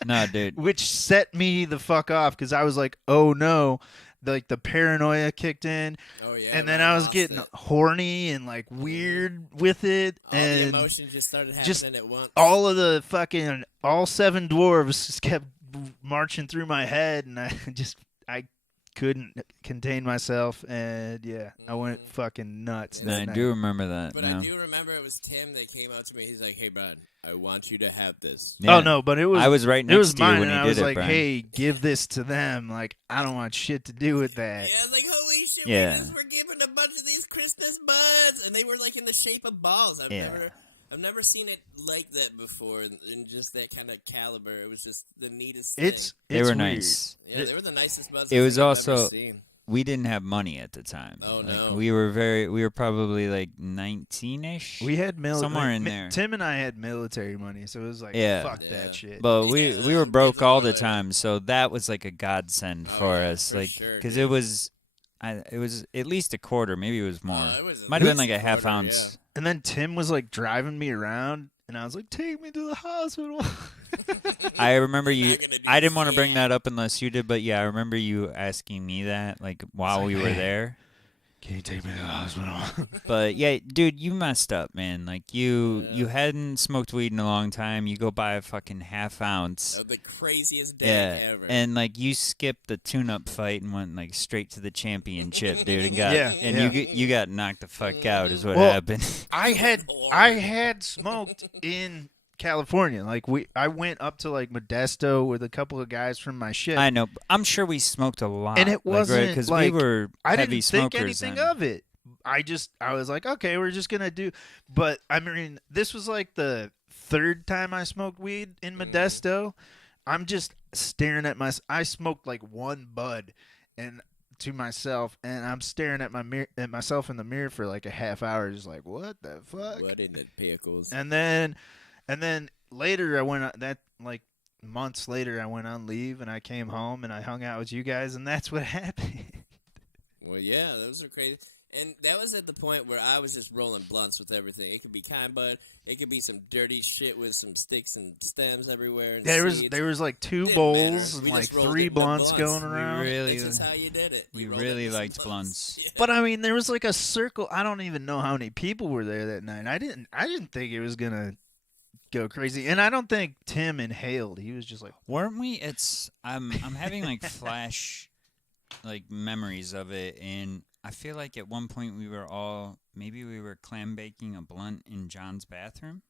No, dude. Which set me the fuck off because I was like, oh no, like the paranoia kicked in, Oh yeah. and then I I was lost getting it. horny and like weird with it, All and the emotions just started happening just at once. all 7 dwarves just kept marching through my head, and I couldn't contain myself, and yeah, I went fucking nuts. No, I that do night. remember that. But now. I do remember it was Tim that came out to me. He's like, "Hey, Brad, I want you to have this." Yeah. Oh no, but it was I was right it next was to you mine, when and he I did was it, like, Brian. hey, give this to them. Like, I don't want shit to do with that. Yeah, I was like, "Holy shit, Yeah. we're giving a bunch of these Christmas buds," and they were like in the shape of balls. I've never seen it like that before, in just that kind of caliber. It was just the neatest thing. It's They were weird. nice. Yeah, they were the nicest buds It was I've also- ever seen. we didn't have money at the time. Oh, like, no. we were probably like 19-ish. We had somewhere in there. Tim and I had military money, so it was like, Yeah. fuck Yeah. that shit. But Yeah, we were that broke gives all them the away. time, so that was like a godsend Oh, for yeah, us, for like, sure, because dude. it was at least a quarter, maybe it was more. It was Might at have been least like a half quarter, ounce. And then Tim was like driving me around, and I was like, take me to the hospital. yeah. I remember I'm you. not gonna do I didn't want to bring shit. that up unless you did, but yeah, I remember you asking me that, like, while like, we were "Hey." there. Can you take me to the hospital? But yeah, dude, you messed up, man. Like you Yeah. hadn't smoked weed in a long time. You go buy a fucking half ounce. Of the craziest day Yeah, ever. and like you skipped the tune-up fight and went like straight to the championship, dude, and got Yeah, and yeah. you got knocked the fuck out, is what Well, happened. I had smoked in California. Like I went up to like Modesto with a couple of guys from my ship. I know. I'm sure we smoked a lot, And it wasn't, because like, we were I heavy didn't think smokers anything then. of it. I was like, okay, we're just gonna do. But I mean, this was like the third time I smoked weed in Modesto. I'm just staring at I smoked like one bud, and to myself, and I'm staring at myself in the mirror for like a half hour, just like, what the fuck? What in the pickles? And then later I went on that, like months later I went on leave and I came home and I hung out with you guys, and that's what happened. Well, yeah, those are crazy. And that was at the point where I was just rolling blunts with everything. It could be kind bud. It could be some dirty shit with some sticks and stems everywhere. And There seeds. was like two Didn't bowls matter. and We like just rolled 3 it with blunts blunts. going around. really, That's just how you did it. we You rolled really it with some liked blunts. Yeah. But I mean, there was like a circle. I don't even know how many people were there that night. I didn't think it was gonna go crazy, and I don't think Tim inhaled. He was just like, Weren't we? I'm having like flash like memories of it, and I feel like at one point we were clam baking a blunt in John's bathroom.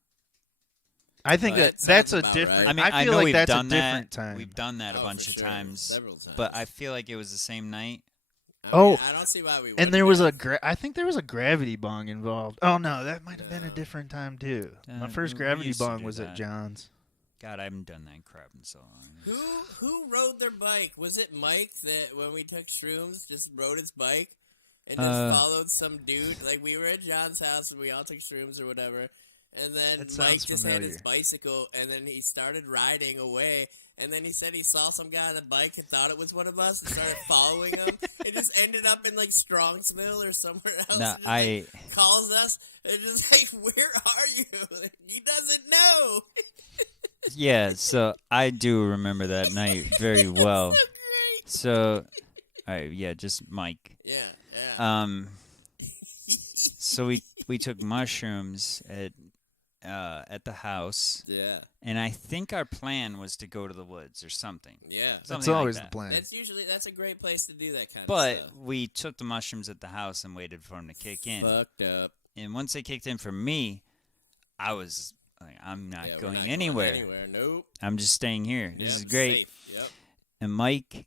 I think That that's sounds a about different. right. I mean, I feel know like we've that's done a different that. time. We've done that a Oh, bunch for of sure. times, Several times. but I feel like it was the same night. I don't see why we And there wouldn't was have. I think there was a gravity bong involved. Oh no, that might have been a different time too. My first we gravity used to bong do was that. at John's. God, I haven't done that crap in so long. Who rode their bike? Was it Mike that when we took shrooms just rode his bike and just followed some dude? Like we were at John's house and we all took shrooms or whatever. And then That Mike sounds just had his familiar. bicycle, and then he started riding away. And then he said he saw some guy on a bike and thought it was one of us and started following him. It just ended up in, like, Strongsville or somewhere else. No, And just, like, calls us and just like, where are you? He doesn't know. Yeah, so I do remember that night very well. So great. So, all right, yeah, just Mike. Yeah. So we took mushrooms at the house, Yeah. and I think our plan was to go to the woods or something. Yeah. That's Something like always that. the plan. That's a great place to do that kind of But stuff. we took the mushrooms at the house and waited for them to kick in. Fucked up. And once they kicked in for me, I was like, I'm not Yeah, we're going not anywhere. Anywhere. Nope. I'm just staying here. This Yep, is great. Safe. Yep. And Mike,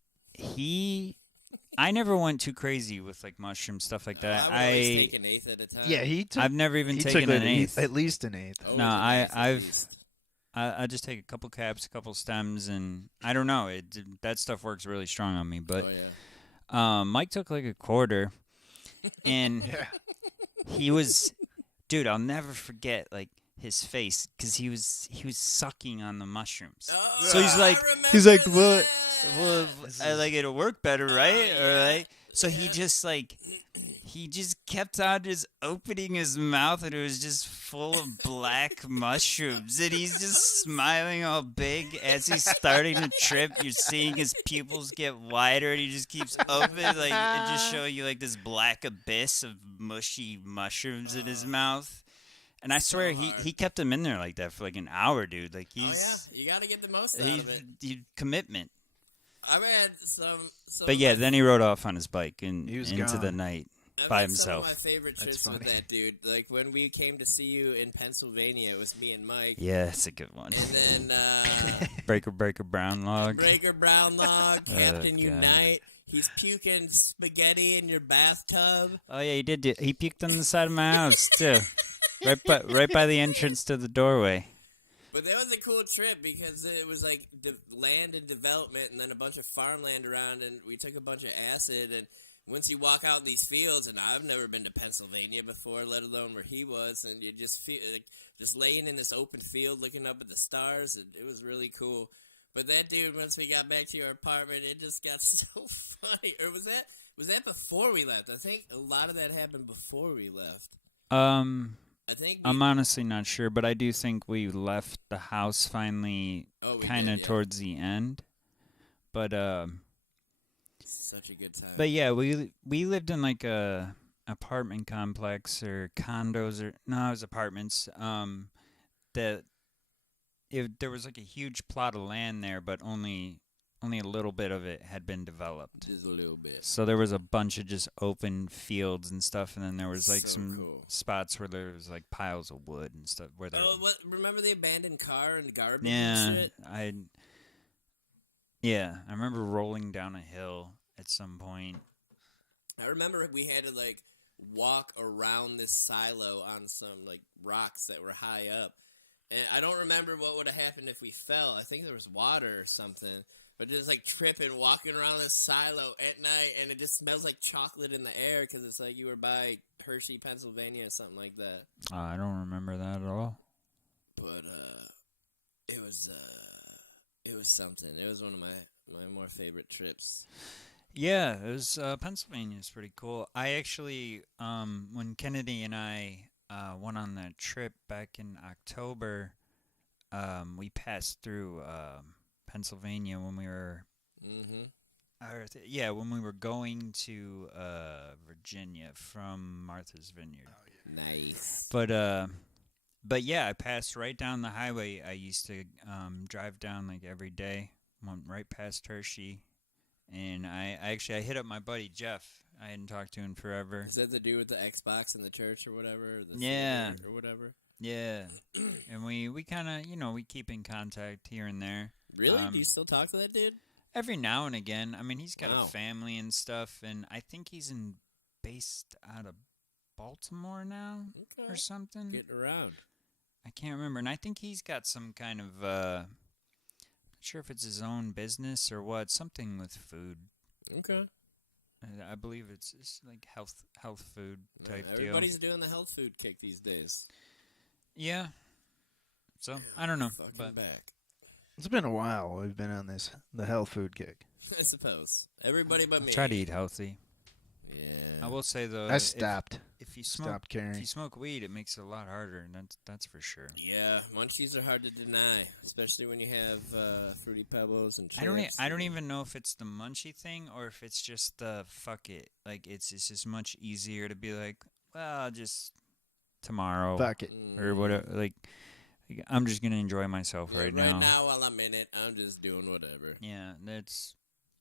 I never went too crazy with like mushroom stuff like that. I would always take an eighth at a time. Yeah, I've never even he taken took an eighth. at least an eighth. Always No, an eighth at I've- least. I just take a couple caps, a couple stems, and I don't know. That stuff works really strong on me. But Oh, yeah. Mike took like a quarter, and Yeah. he was, dude. I'll never forget like his face because he was sucking on the mushrooms. Oh, So he's like, I he's like, remember what? that. Well, I like it'll work better, right? Or yeah. like, so he just kept on just opening his mouth, and it was just full of black mushrooms, and he's just smiling all big as he's starting to trip. You're seeing his pupils get wider, and he just keeps opening, like it just showing you like this black abyss of mushy mushrooms in his mouth. And I swear he kept him in there like that for like an hour, dude. Like Oh, yeah. he's You got to get the most out of it. commitment. I've had some But yeah, then he rode off on his bike and He was into the gone. night I've by had himself. Some of my favorite That's trips with funny. that dude. Like when we came to see you in Pennsylvania, it was me and Mike. Yeah, it's a good one. And then Breaker Brown Log. Breaker Brown Log, Oh, Captain God. Unite. He's puking spaghetti in your bathtub. Oh yeah, he did. He puked on the side of my house too, right by the entrance to the doorway. But that was a cool trip because it was like the land and development, and then a bunch of farmland around, and we took a bunch of acid, and once you walk out these fields, and I've never been to Pennsylvania before, let alone where he was, and you just feel like just laying in this open field, looking up at the stars, and it was really cool. But that dude, once we got back to your apartment, it just got so funny. Or was that before we left? I think a lot of that happened before we left. I think I'm honestly not sure, but I do think we left the house finally kind of towards the end. But such a good time. But yeah, we lived in like a apartment complex or condos or no, it was apartments. That there was like a huge plot of land there, but only a little bit of it had been developed. Just a little bit. So there was a bunch of just open fields and stuff, and then there was like some spots where there was like piles of wood and stuff. Where there. Remember the abandoned car and garbage? Yeah, and shit? I remember rolling down a hill at some point. I remember we had to like walk around this silo on some like rocks that were high up, and I don't remember what would have happened if we fell. I think there was water or something. But just like tripping, walking around this silo at night, and it just smells like chocolate in the air because it's like you were by Hershey, Pennsylvania, or something like that. I don't remember that at all. But it was something. It was one of my more favorite trips. Yeah, it was Pennsylvania's pretty cool. I actually, when Kennedy and I went on that trip back in October, we passed through Pennsylvania when we were when we were going to Virginia from Martha's Vineyard. Oh, yeah. Nice. But yeah, I passed right down the highway. I used to drive down like every day. Went right past Hershey, and I hit up my buddy Jeff. I hadn't talked to him forever. Is that the dude with the Xbox in the church or whatever? Or whatever. Yeah, and we kind of we keep in contact here and there. Really? Do you still talk to that dude? Every now and again. I mean, he's got a family and stuff, and I think he's based out of Baltimore now or something. Getting around. I can't remember, and I think he's got some kind of not sure if it's his own business or what, something with food. Okay. I believe it's like health food type deal. Everybody's doing the health food kick these days. Yeah. So I don't know, but back. It's been a while we've been on the health food kick. I suppose. Everybody but me. Try to eat healthy. Yeah. I will say though, I stopped. If you smoke weed, it makes it a lot harder, and that's for sure. Yeah, munchies are hard to deny, especially when you have Fruity Pebbles and chips. I don't even know if it's the munchie thing or if it's just the fuck it. Like it's just much easier to be like, well, just tomorrow, fuck it, or whatever. Like I'm just gonna enjoy myself right now. Right now, while I'm in it, I'm just doing whatever. Yeah,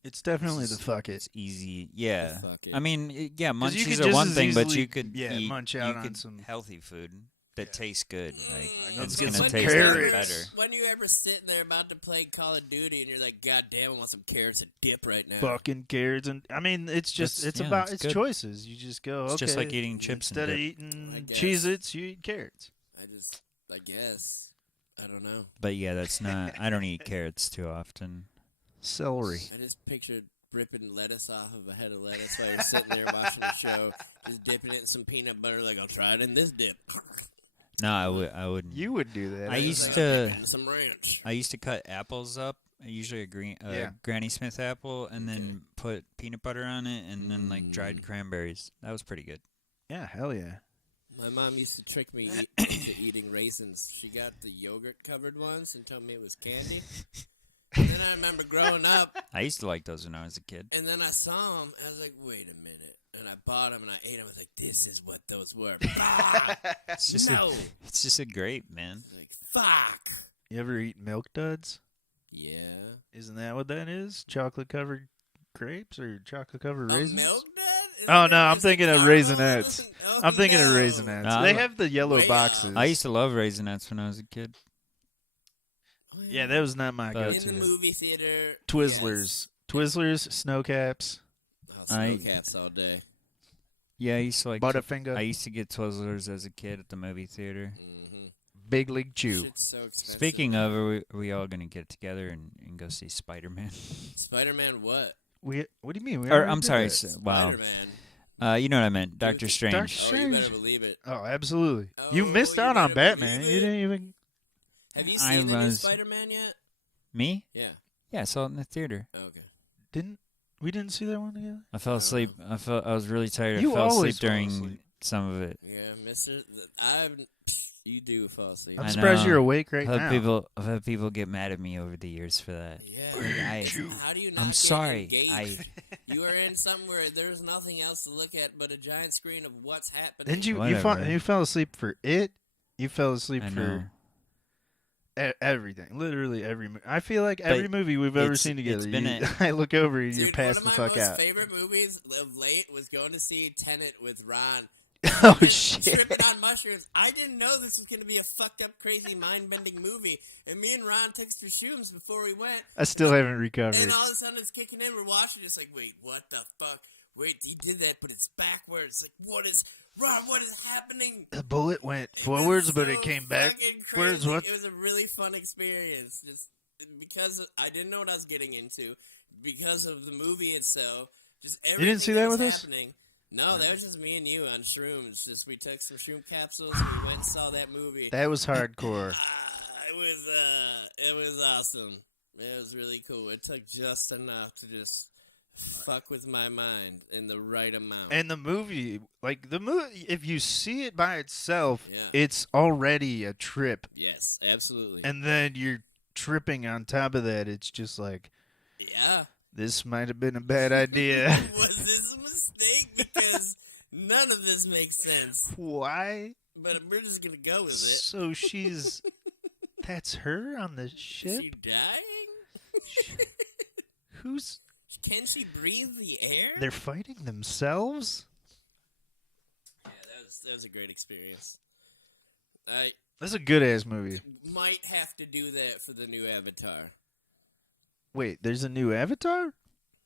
It's definitely the fuck it. It's easy. Yeah. Fuck it. I mean, munchies are one thing, but you could munch out on some healthy food that tastes good. Like let's it's get gonna some taste carrots. better. When you ever sitting there about to play Call of Duty and you're like, God damn, I want some carrots and dip right now. Fucking carrots and I mean, it's just it's good. choices. You just go. It's okay, just like eating chips instead and of dip. eating Cheez-Its, you eat carrots. I guess. I don't know. But yeah, that's not. I don't eat carrots too often. Celery. I just pictured ripping lettuce off of a head of lettuce while you're sitting there watching the show, just dipping it in some peanut butter. Like, I'll try it in this dip. No, I wouldn't. You would do that. I used to. Some ranch. I used to cut apples up. Usually a Granny Smith apple, and then put peanut butter on it, and then like dried cranberries. That was pretty good. Yeah, hell yeah. My mom used to trick me into eating raisins. She got the yogurt-covered ones and told me it was candy. And then I remember growing up. I used to like those when I was a kid. And then I saw them. I was like, wait a minute. And I bought them and I ate them. I was like, this is what those were. It's just a grape, man. Like, fuck. You ever eat Milk Duds? Yeah. Isn't that what that is? Chocolate-covered grapes or chocolate-covered raisins? Milk Dud? Oh, no, I'm thinking of Raisinets. I'm thinking of Raisinets. No, they have the yellow boxes. I used to love Raisinets when I was a kid. Oh, yeah, that was not my But go-to. in the movie theater. Twizzlers. Yes. Twizzlers, Snowcaps. Oh, Snowcaps all day. Yeah, I used to like Butterfinger. I used to get Twizzlers as a kid at the movie theater. Mm-hmm. Big League Chew. Shit's so expensive. Speaking of, are we all going to get together and go see Spider-Man? Spider-Man what? What do you mean? We Or already I'm did sorry. that. Wow. Spider-Man. You know what I meant. Doctor Doctor Strange. Oh, you better Strange. believe it. Oh, absolutely. Oh, You missed you out on better Batman. believe You it. didn't even. Have you I seen the new was- Spider-Man yet? Me? Yeah. Yeah, I saw it in the theater. Okay. We didn't see that one together? I fell asleep. I was really tired. You I fell asleep always fall during asleep. some of it. Yeah, Mister. You do fall asleep. I'm I surprised know. you're awake right now. I've had people get mad at me over the years for that. Yeah. How do you not I'm get sorry. engaged? You are in somewhere there's nothing else to look at but a giant screen of what's happening. Didn't you? Whatever. You fell asleep for it. You fell asleep I for know. everything. Literally every. I feel like every But movie we've ever it's- seen together. it's been you, a- I look over and you're Dude, passed one the of my fuck most out. favorite movies of late was going to see Tenet with Ron. Oh Just shit! tripping on mushrooms. I didn't know this was going to be a fucked up, crazy, mind-bending movie. And me and Ron took some shrooms before we went. I still haven't recovered. And all of a sudden it's kicking in. We're watching. It's like, wait, what the fuck? Wait, he did that, but it's backwards. Like, Ron, what is happening? The bullet went It was forwards, but so it came back. fucking Where's crazy. what? It was a really fun experience. Just because I didn't know what I was getting into. Because of the movie itself. Just everything didn't see that was with us? happening. No, that was just me and you on shrooms. Just we took some shroom capsules and we went and saw that movie. That was hardcore. It was awesome. It was really cool. It took just enough to just fuck with my mind in the right amount. And the movie, if you see it by itself, Yeah. it's already a trip. Yes, absolutely. And then you're tripping on top of that. It's just like, yeah. this might have been a bad idea. Was this a mistake? Because none of this makes sense. Why? But we're just gonna go with it. So that's her on the Is ship? she dying? Who's, Can she breathe the air? they're fighting themselves? Yeah, that was a great experience. I That's a good ass movie. might have to do that for the new Avatar. Wait, there's a new Avatar?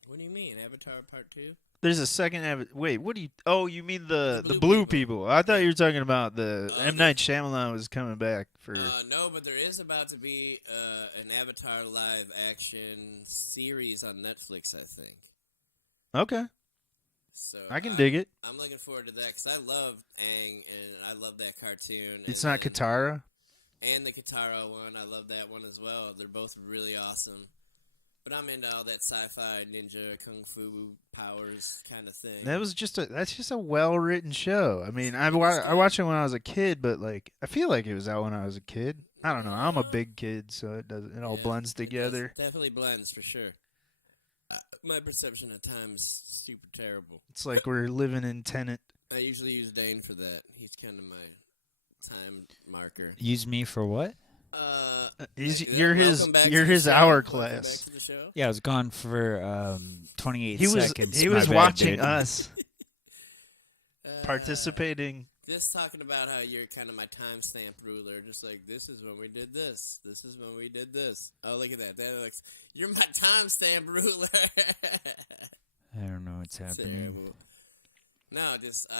What do you mean, Avatar Part 2? There's a second Avatar. Wait, what do you? Oh, you mean the The blue blue people. I thought you were talking about the M. the- Night Shyamalan was coming back for. No, but there is about to be an Avatar live action series on Netflix, I think. Okay, So I can dig it. I'm looking forward to that because I love Aang and I love that cartoon. It's and not then- Katara. And the Katara one, I love that one as well. They're both really awesome. But I'm into all that sci-fi, ninja, kung fu powers kind of thing. That's just a well written show. I mean, I watched it when I was a kid, but like I feel like it was out when I was a kid. I don't know. I'm a big kid, so it all Yeah, blends it does. together. Definitely blends for sure. My perception of time's super terrible. It's like we're living in Tenet. I usually use Daine for that. He's kind of my time marker. Use me for what? You're his welcome back to you're the his show. hourglass. Welcome back to the show. Yeah, I was gone for 28 He seconds. he My was bad, watching dude. us Uh, participating. Just talking about how you're kind of my timestamp ruler. Just like, this is when we did this. This is when we did this. Oh, look at that. That looks. You're my timestamp ruler. I don't know what's happening. Terrible. No,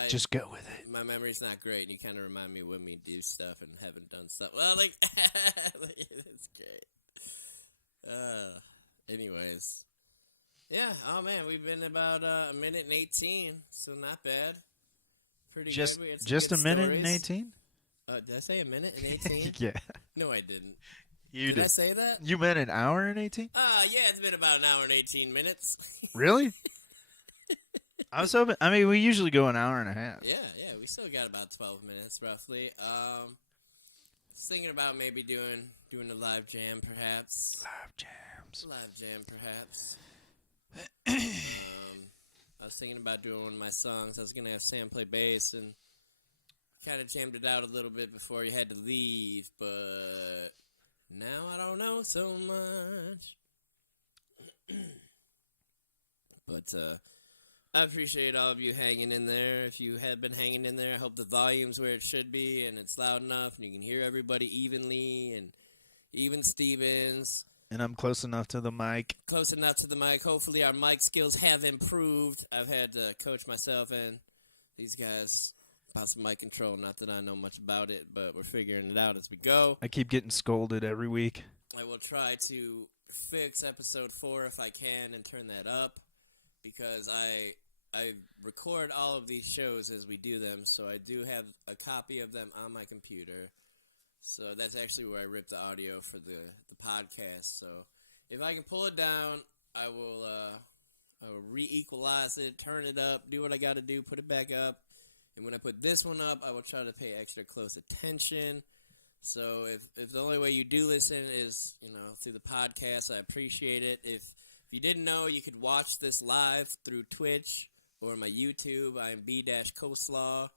Just go with it. my memory's not great, and you kind of remind me when we do stuff and haven't done stuff. Well, like, that's great. Anyways. Yeah, oh man, we've been about a minute and 18, so not bad. Pretty Just good. We had some just a good minute and stories. 18. Did I say a minute and 18? Yeah, No, I didn't. you Did I did. say that? You meant an hour and 18? Yeah, it's been about an hour and 18 minutes. Really? I was hoping. I mean, we usually go an hour and a half. Yeah, we still got about 12 minutes roughly. Was thinking about maybe doing a live jam perhaps. Live jams. Live jam perhaps. I was thinking about doing one of my songs. I was gonna have Sam play bass and kind of jammed it out a little bit before you had to leave, but now I don't know so much. But I appreciate all of you hanging in there. If you have been hanging in there, I hope the volume's where it should be and it's loud enough and you can hear everybody evenly and even Stevens. And I'm close enough to the mic. Close enough to the mic. Hopefully our mic skills have improved. I've had to coach myself and these guys about some mic control. Not that I know much about it, but we're figuring it out as we go. I keep getting scolded every week. I will try to fix episode 4 if I can and turn that up. because I record all of these shows as we do them, so I do have a copy of them on my computer. So that's actually where I rip the audio for the podcast. So if I can pull it down, I will re-equalize it, turn it up, do what I got to do, put it back up. And when I put this one up, I will try to pay extra close attention. So if the only way you do listen is, through the podcast, I appreciate it. If you didn't know, you could watch this live through Twitch or my YouTube. I am B-COLESLAW.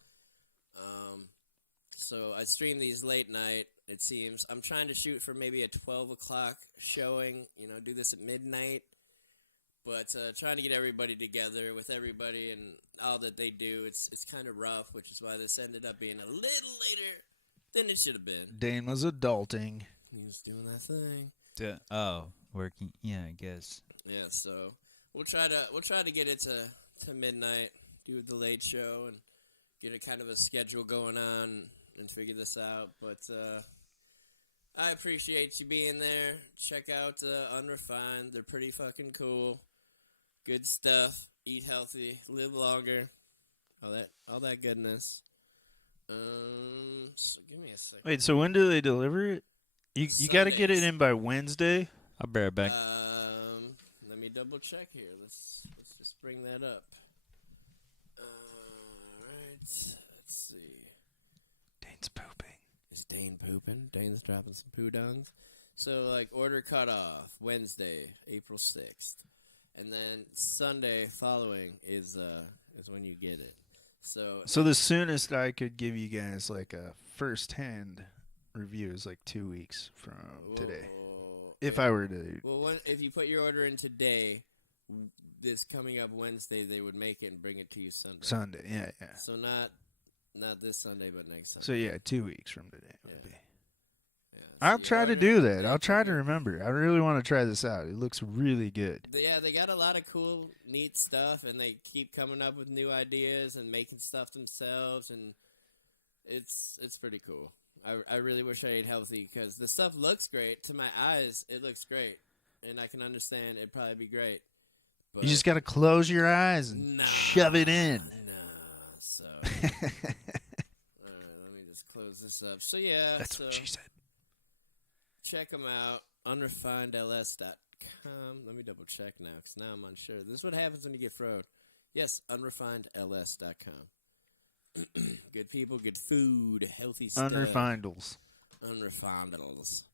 So I stream these late night, it seems. I'm trying to shoot for maybe a 12 o'clock showing, do this at midnight. But trying to get everybody together with everybody and all that they do, it's kind of rough, which is why this ended up being a little later than it should have been. Daine was adulting. He was doing that thing. Working. Yeah, I guess. Yeah, so we'll try to get it to midnight, do the late show, and get a kind of a schedule going on and figure this out. But I appreciate you being there. Check out Unrefined. They're pretty fucking cool. Good stuff. Eat healthy. Live longer. All that goodness. So give me a second. Wait, so when do they deliver it? You got to get it in by Wednesday? I'll bear it back. Let me double check here. Let's just bring that up. Alright. Let's see. Daine's pooping. Is Daine pooping? Daine's dropping some poo dungs. So, order cutoff, Wednesday, April 6th. And then Sunday following is when you get it. So the soonest I could give you guys, a first-hand review is, 2 weeks from today. If I were to... Well, if you put your order in today, this coming up Wednesday, they would make it and bring it to you Sunday. Sunday, yeah. So not this Sunday, but next Sunday. So, yeah, 2 weeks from today would be. Yeah, so I'll try to do that. I'll try to remember. I really want to try this out. It looks really good. Yeah, they got a lot of cool, neat stuff, and they keep coming up with new ideas and making stuff themselves, and it's pretty cool. I really wish I ate healthy because the stuff looks great. To my eyes, it looks great, and I can understand it'd probably be great. But You just got to close your eyes and shove it in. So, all right, let me just close this up. So, yeah. That's what she said. Check them out, unrefinedls.com. Let me double check now, because now I'm unsure. This is what happens when you get froed. Yes, unrefinedls.com. Good people, good food, healthy stuff. Unrefinedals. Unrefinedls.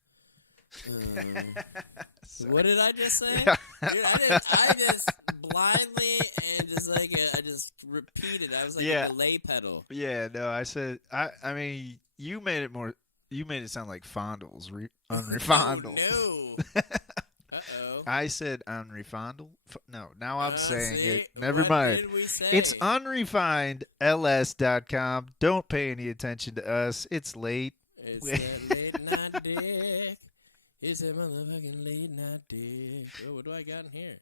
What did I just say? Dude, I just blindly and I just repeated. I was like a delay pedal. Yeah, no, I said, I mean, you made it sound like fondles, unrefondles. Oh, no. Uh-oh. I said unrefondle. No, now I'm saying see? it. Never What mind. did we say? It's unrefinedls.com. Don't pay any attention to us. It's late. It's that late night dick. It's a motherfucking late night dick. Oh, what do I got in here?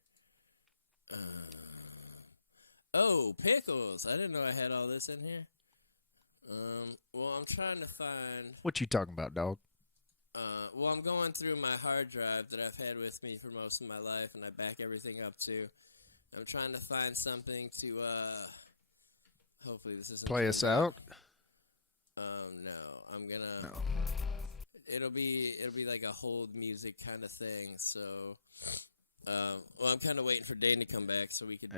Pickles. I didn't know I had all this in here. Well, I'm trying to find... What you talking about, dog? Well, I'm going through my hard drive that I've had with me for most of my life, and I back everything up to. I'm trying to find something to, hopefully this isn't... Play us out? No. I'm gonna... No. It'll be like a hold music kind of thing, so... well, I'm kind of waiting for Daine to come back so we could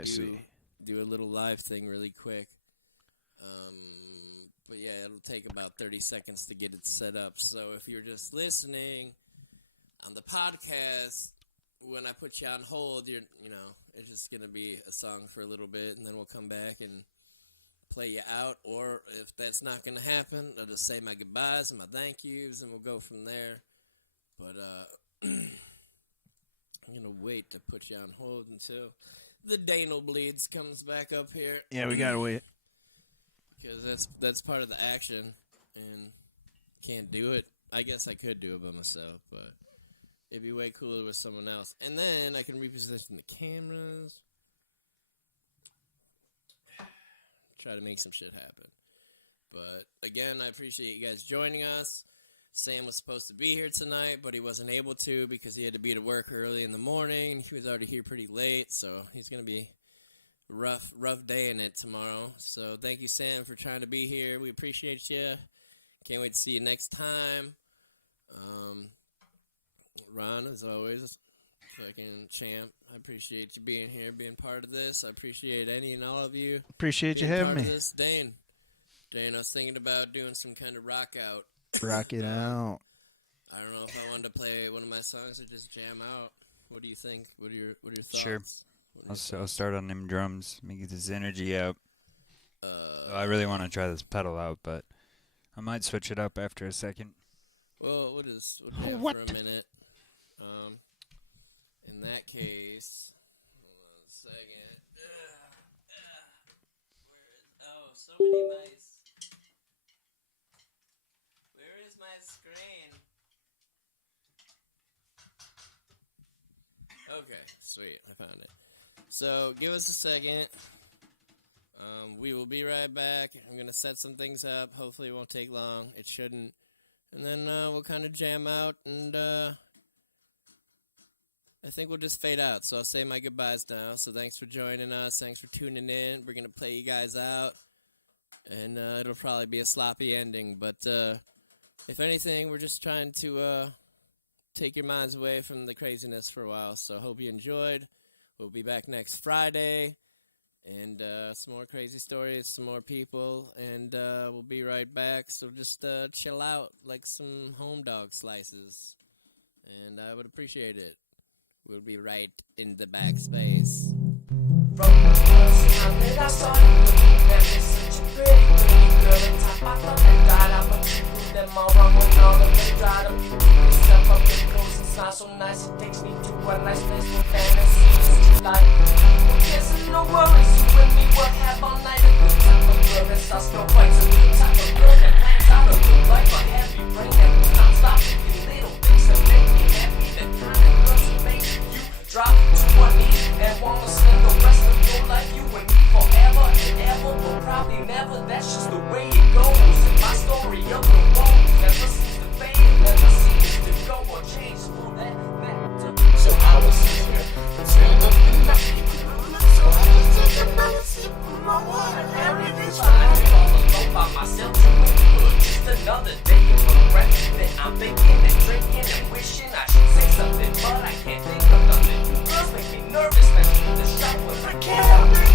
do a little live thing really quick. But yeah, it'll take about 30 seconds to get it set up. So if you're just listening on the podcast, when I put you on hold, it's just going to be a song for a little bit, and then we'll come back and play you out. Or if that's not going to happen, I'll just say my goodbyes and my thank yous, and we'll go from there. But I'm going to wait to put you on hold until the Daine Bleeds comes back up here. Yeah, we got to wait. Because that's part of the action, and can't do it. I guess I could do it by myself, but it'd be way cooler with someone else. And then I can reposition the cameras. Try to make some shit happen. But, again, I appreciate you guys joining us. Sam was supposed to be here tonight, but he wasn't able to because he had to be to work early in the morning. He was already here pretty late, so he's going to be rough day in it tomorrow. So thank you, Sam, for trying to be here. We appreciate you. Can't wait to see you next time. Ron, as always, fucking champ. I appreciate you being here, being part of this. I appreciate any and all of you. Appreciate you having me. Daine, I was thinking about doing some kind of rock out. Rock it out. I don't know if I wanted to play one of my songs or just jam out. What do you think? What are your thoughts? Sure. I'll start on them drums, make this energy out. I really want to try this pedal out, but I might switch it up after a second. Well, we'll jam for a minute. In that case, hold on a second. So many mice. Where is my screen? Okay, sweet, I found it. So, give us a second. We will be right back. I'm going to set some things up. Hopefully it won't take long. It shouldn't. And then we'll kind of jam out, and I think we'll just fade out. So I'll say my goodbyes now. So thanks for joining us. Thanks for tuning in. We're going to play you guys out, and it'll probably be a sloppy ending. But if anything, we're just trying to take your minds away from the craziness for a while. So hope you enjoyed. We'll be back next Friday. And some more crazy stories, some more people, and we'll be right back. So just chill out like some home dog slices, and I would appreciate it. We'll be right in the backspace. From the first time that I saw you, that is such a pretty girl. And top I thought they died. I put you through them all wrong when all of them dried up. You keep yourself up in clothes, it's not so nice. It takes me to a nice place with fantasies. Like, who cares and no worries. You and me will have all night. A good type of girl that starts no fights. A good type of girl that plans out a good life. A heavy brain that will not stop thinking little things that make me happy. The kind of girl to make you drop to one knee and wanna spend the rest of your life. You and me forever and ever, but probably never. That's just the way it goes. And my story of the road never seems to fade, never seems to go or change for that matter. So I was sitting here and stand up in the night. So I just take another sip of my water. Everything's fine. All alone by myself, doing good. Just another day of regret that I'm thinking and drinking and wishing I should say something, but I can't think of nothing. You girls make me nervous, make me the shot when I can't help it.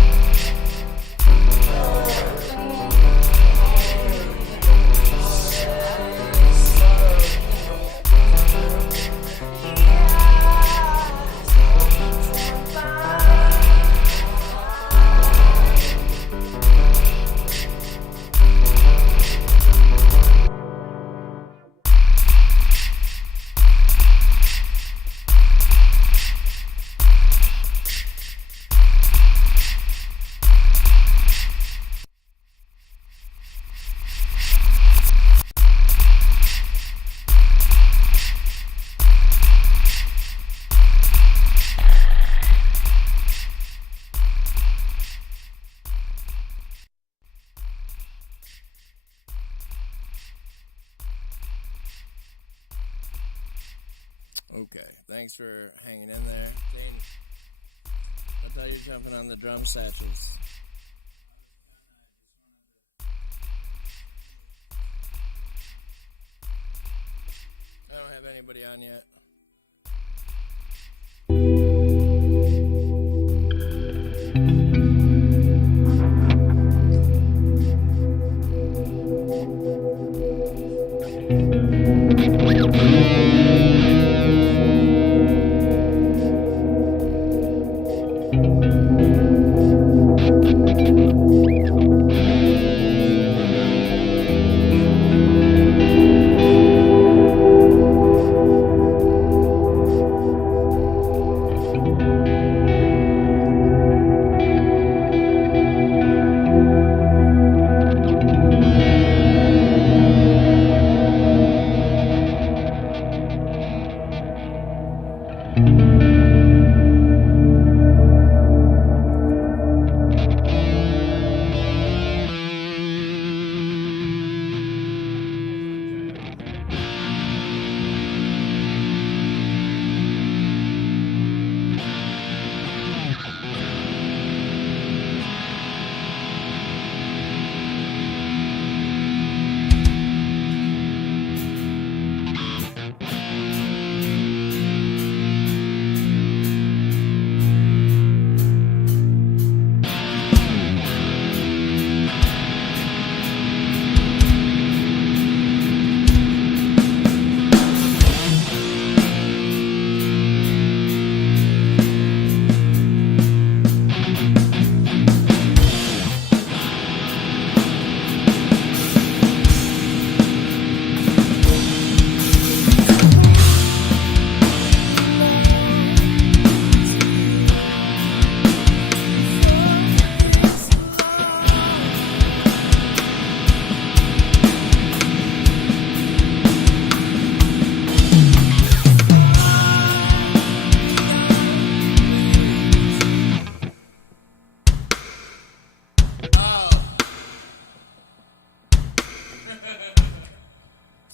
Okay, thanks for hanging in there. Daine, I thought you were jumping on the drum satchels. I don't have anybody on yet.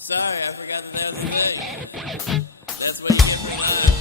Sorry, I forgot that was a thing. That's what you get for Lyme.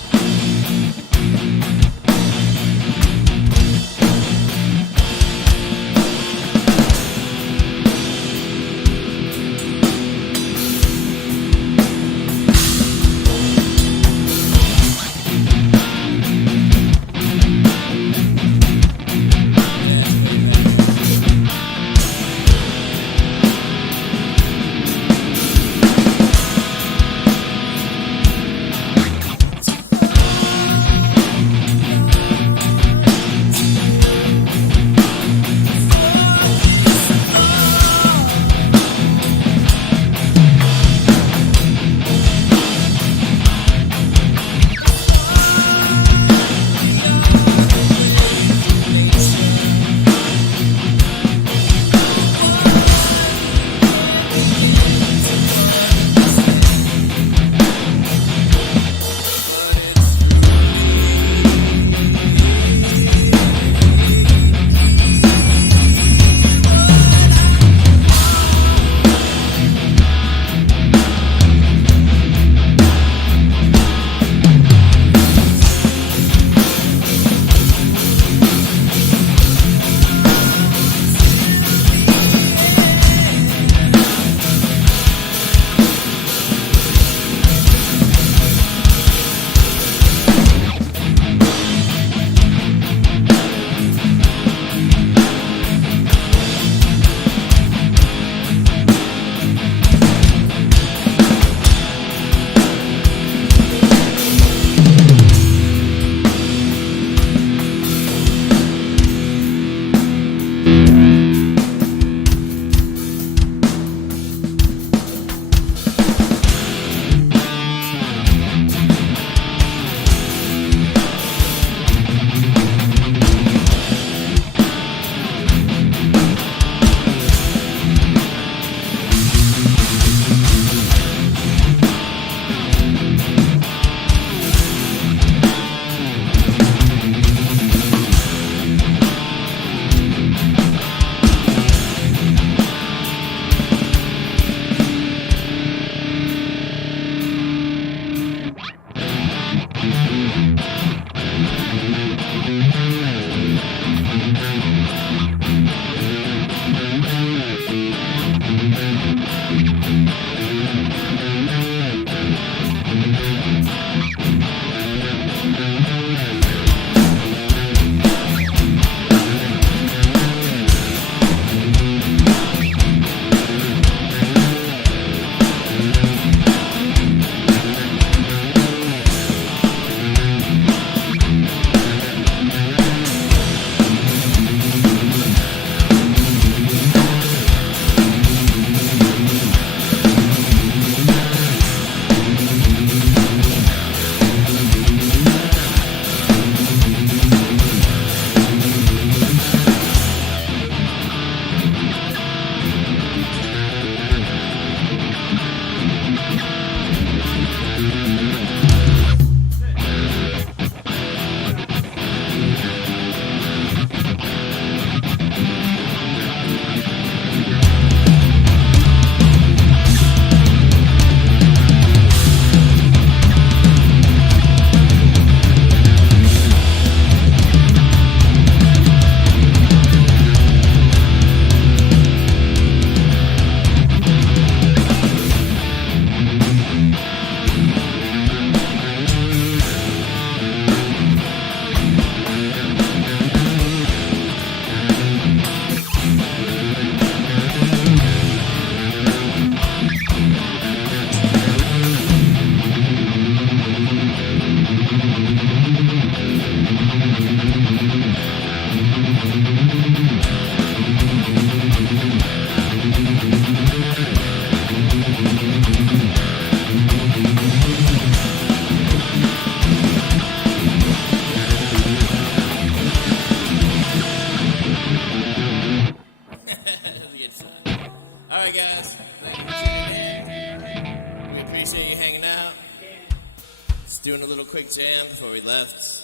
doing a little quick jam before we left.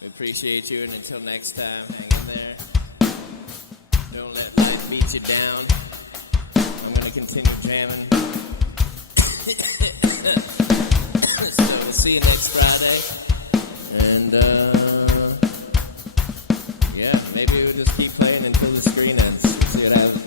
We appreciate you, and until next time, hang in there. Don't let life beat you down. I'm going to continue jamming. So we'll see you next Friday. And, yeah, maybe we'll just keep playing until the screen ends. See what happens.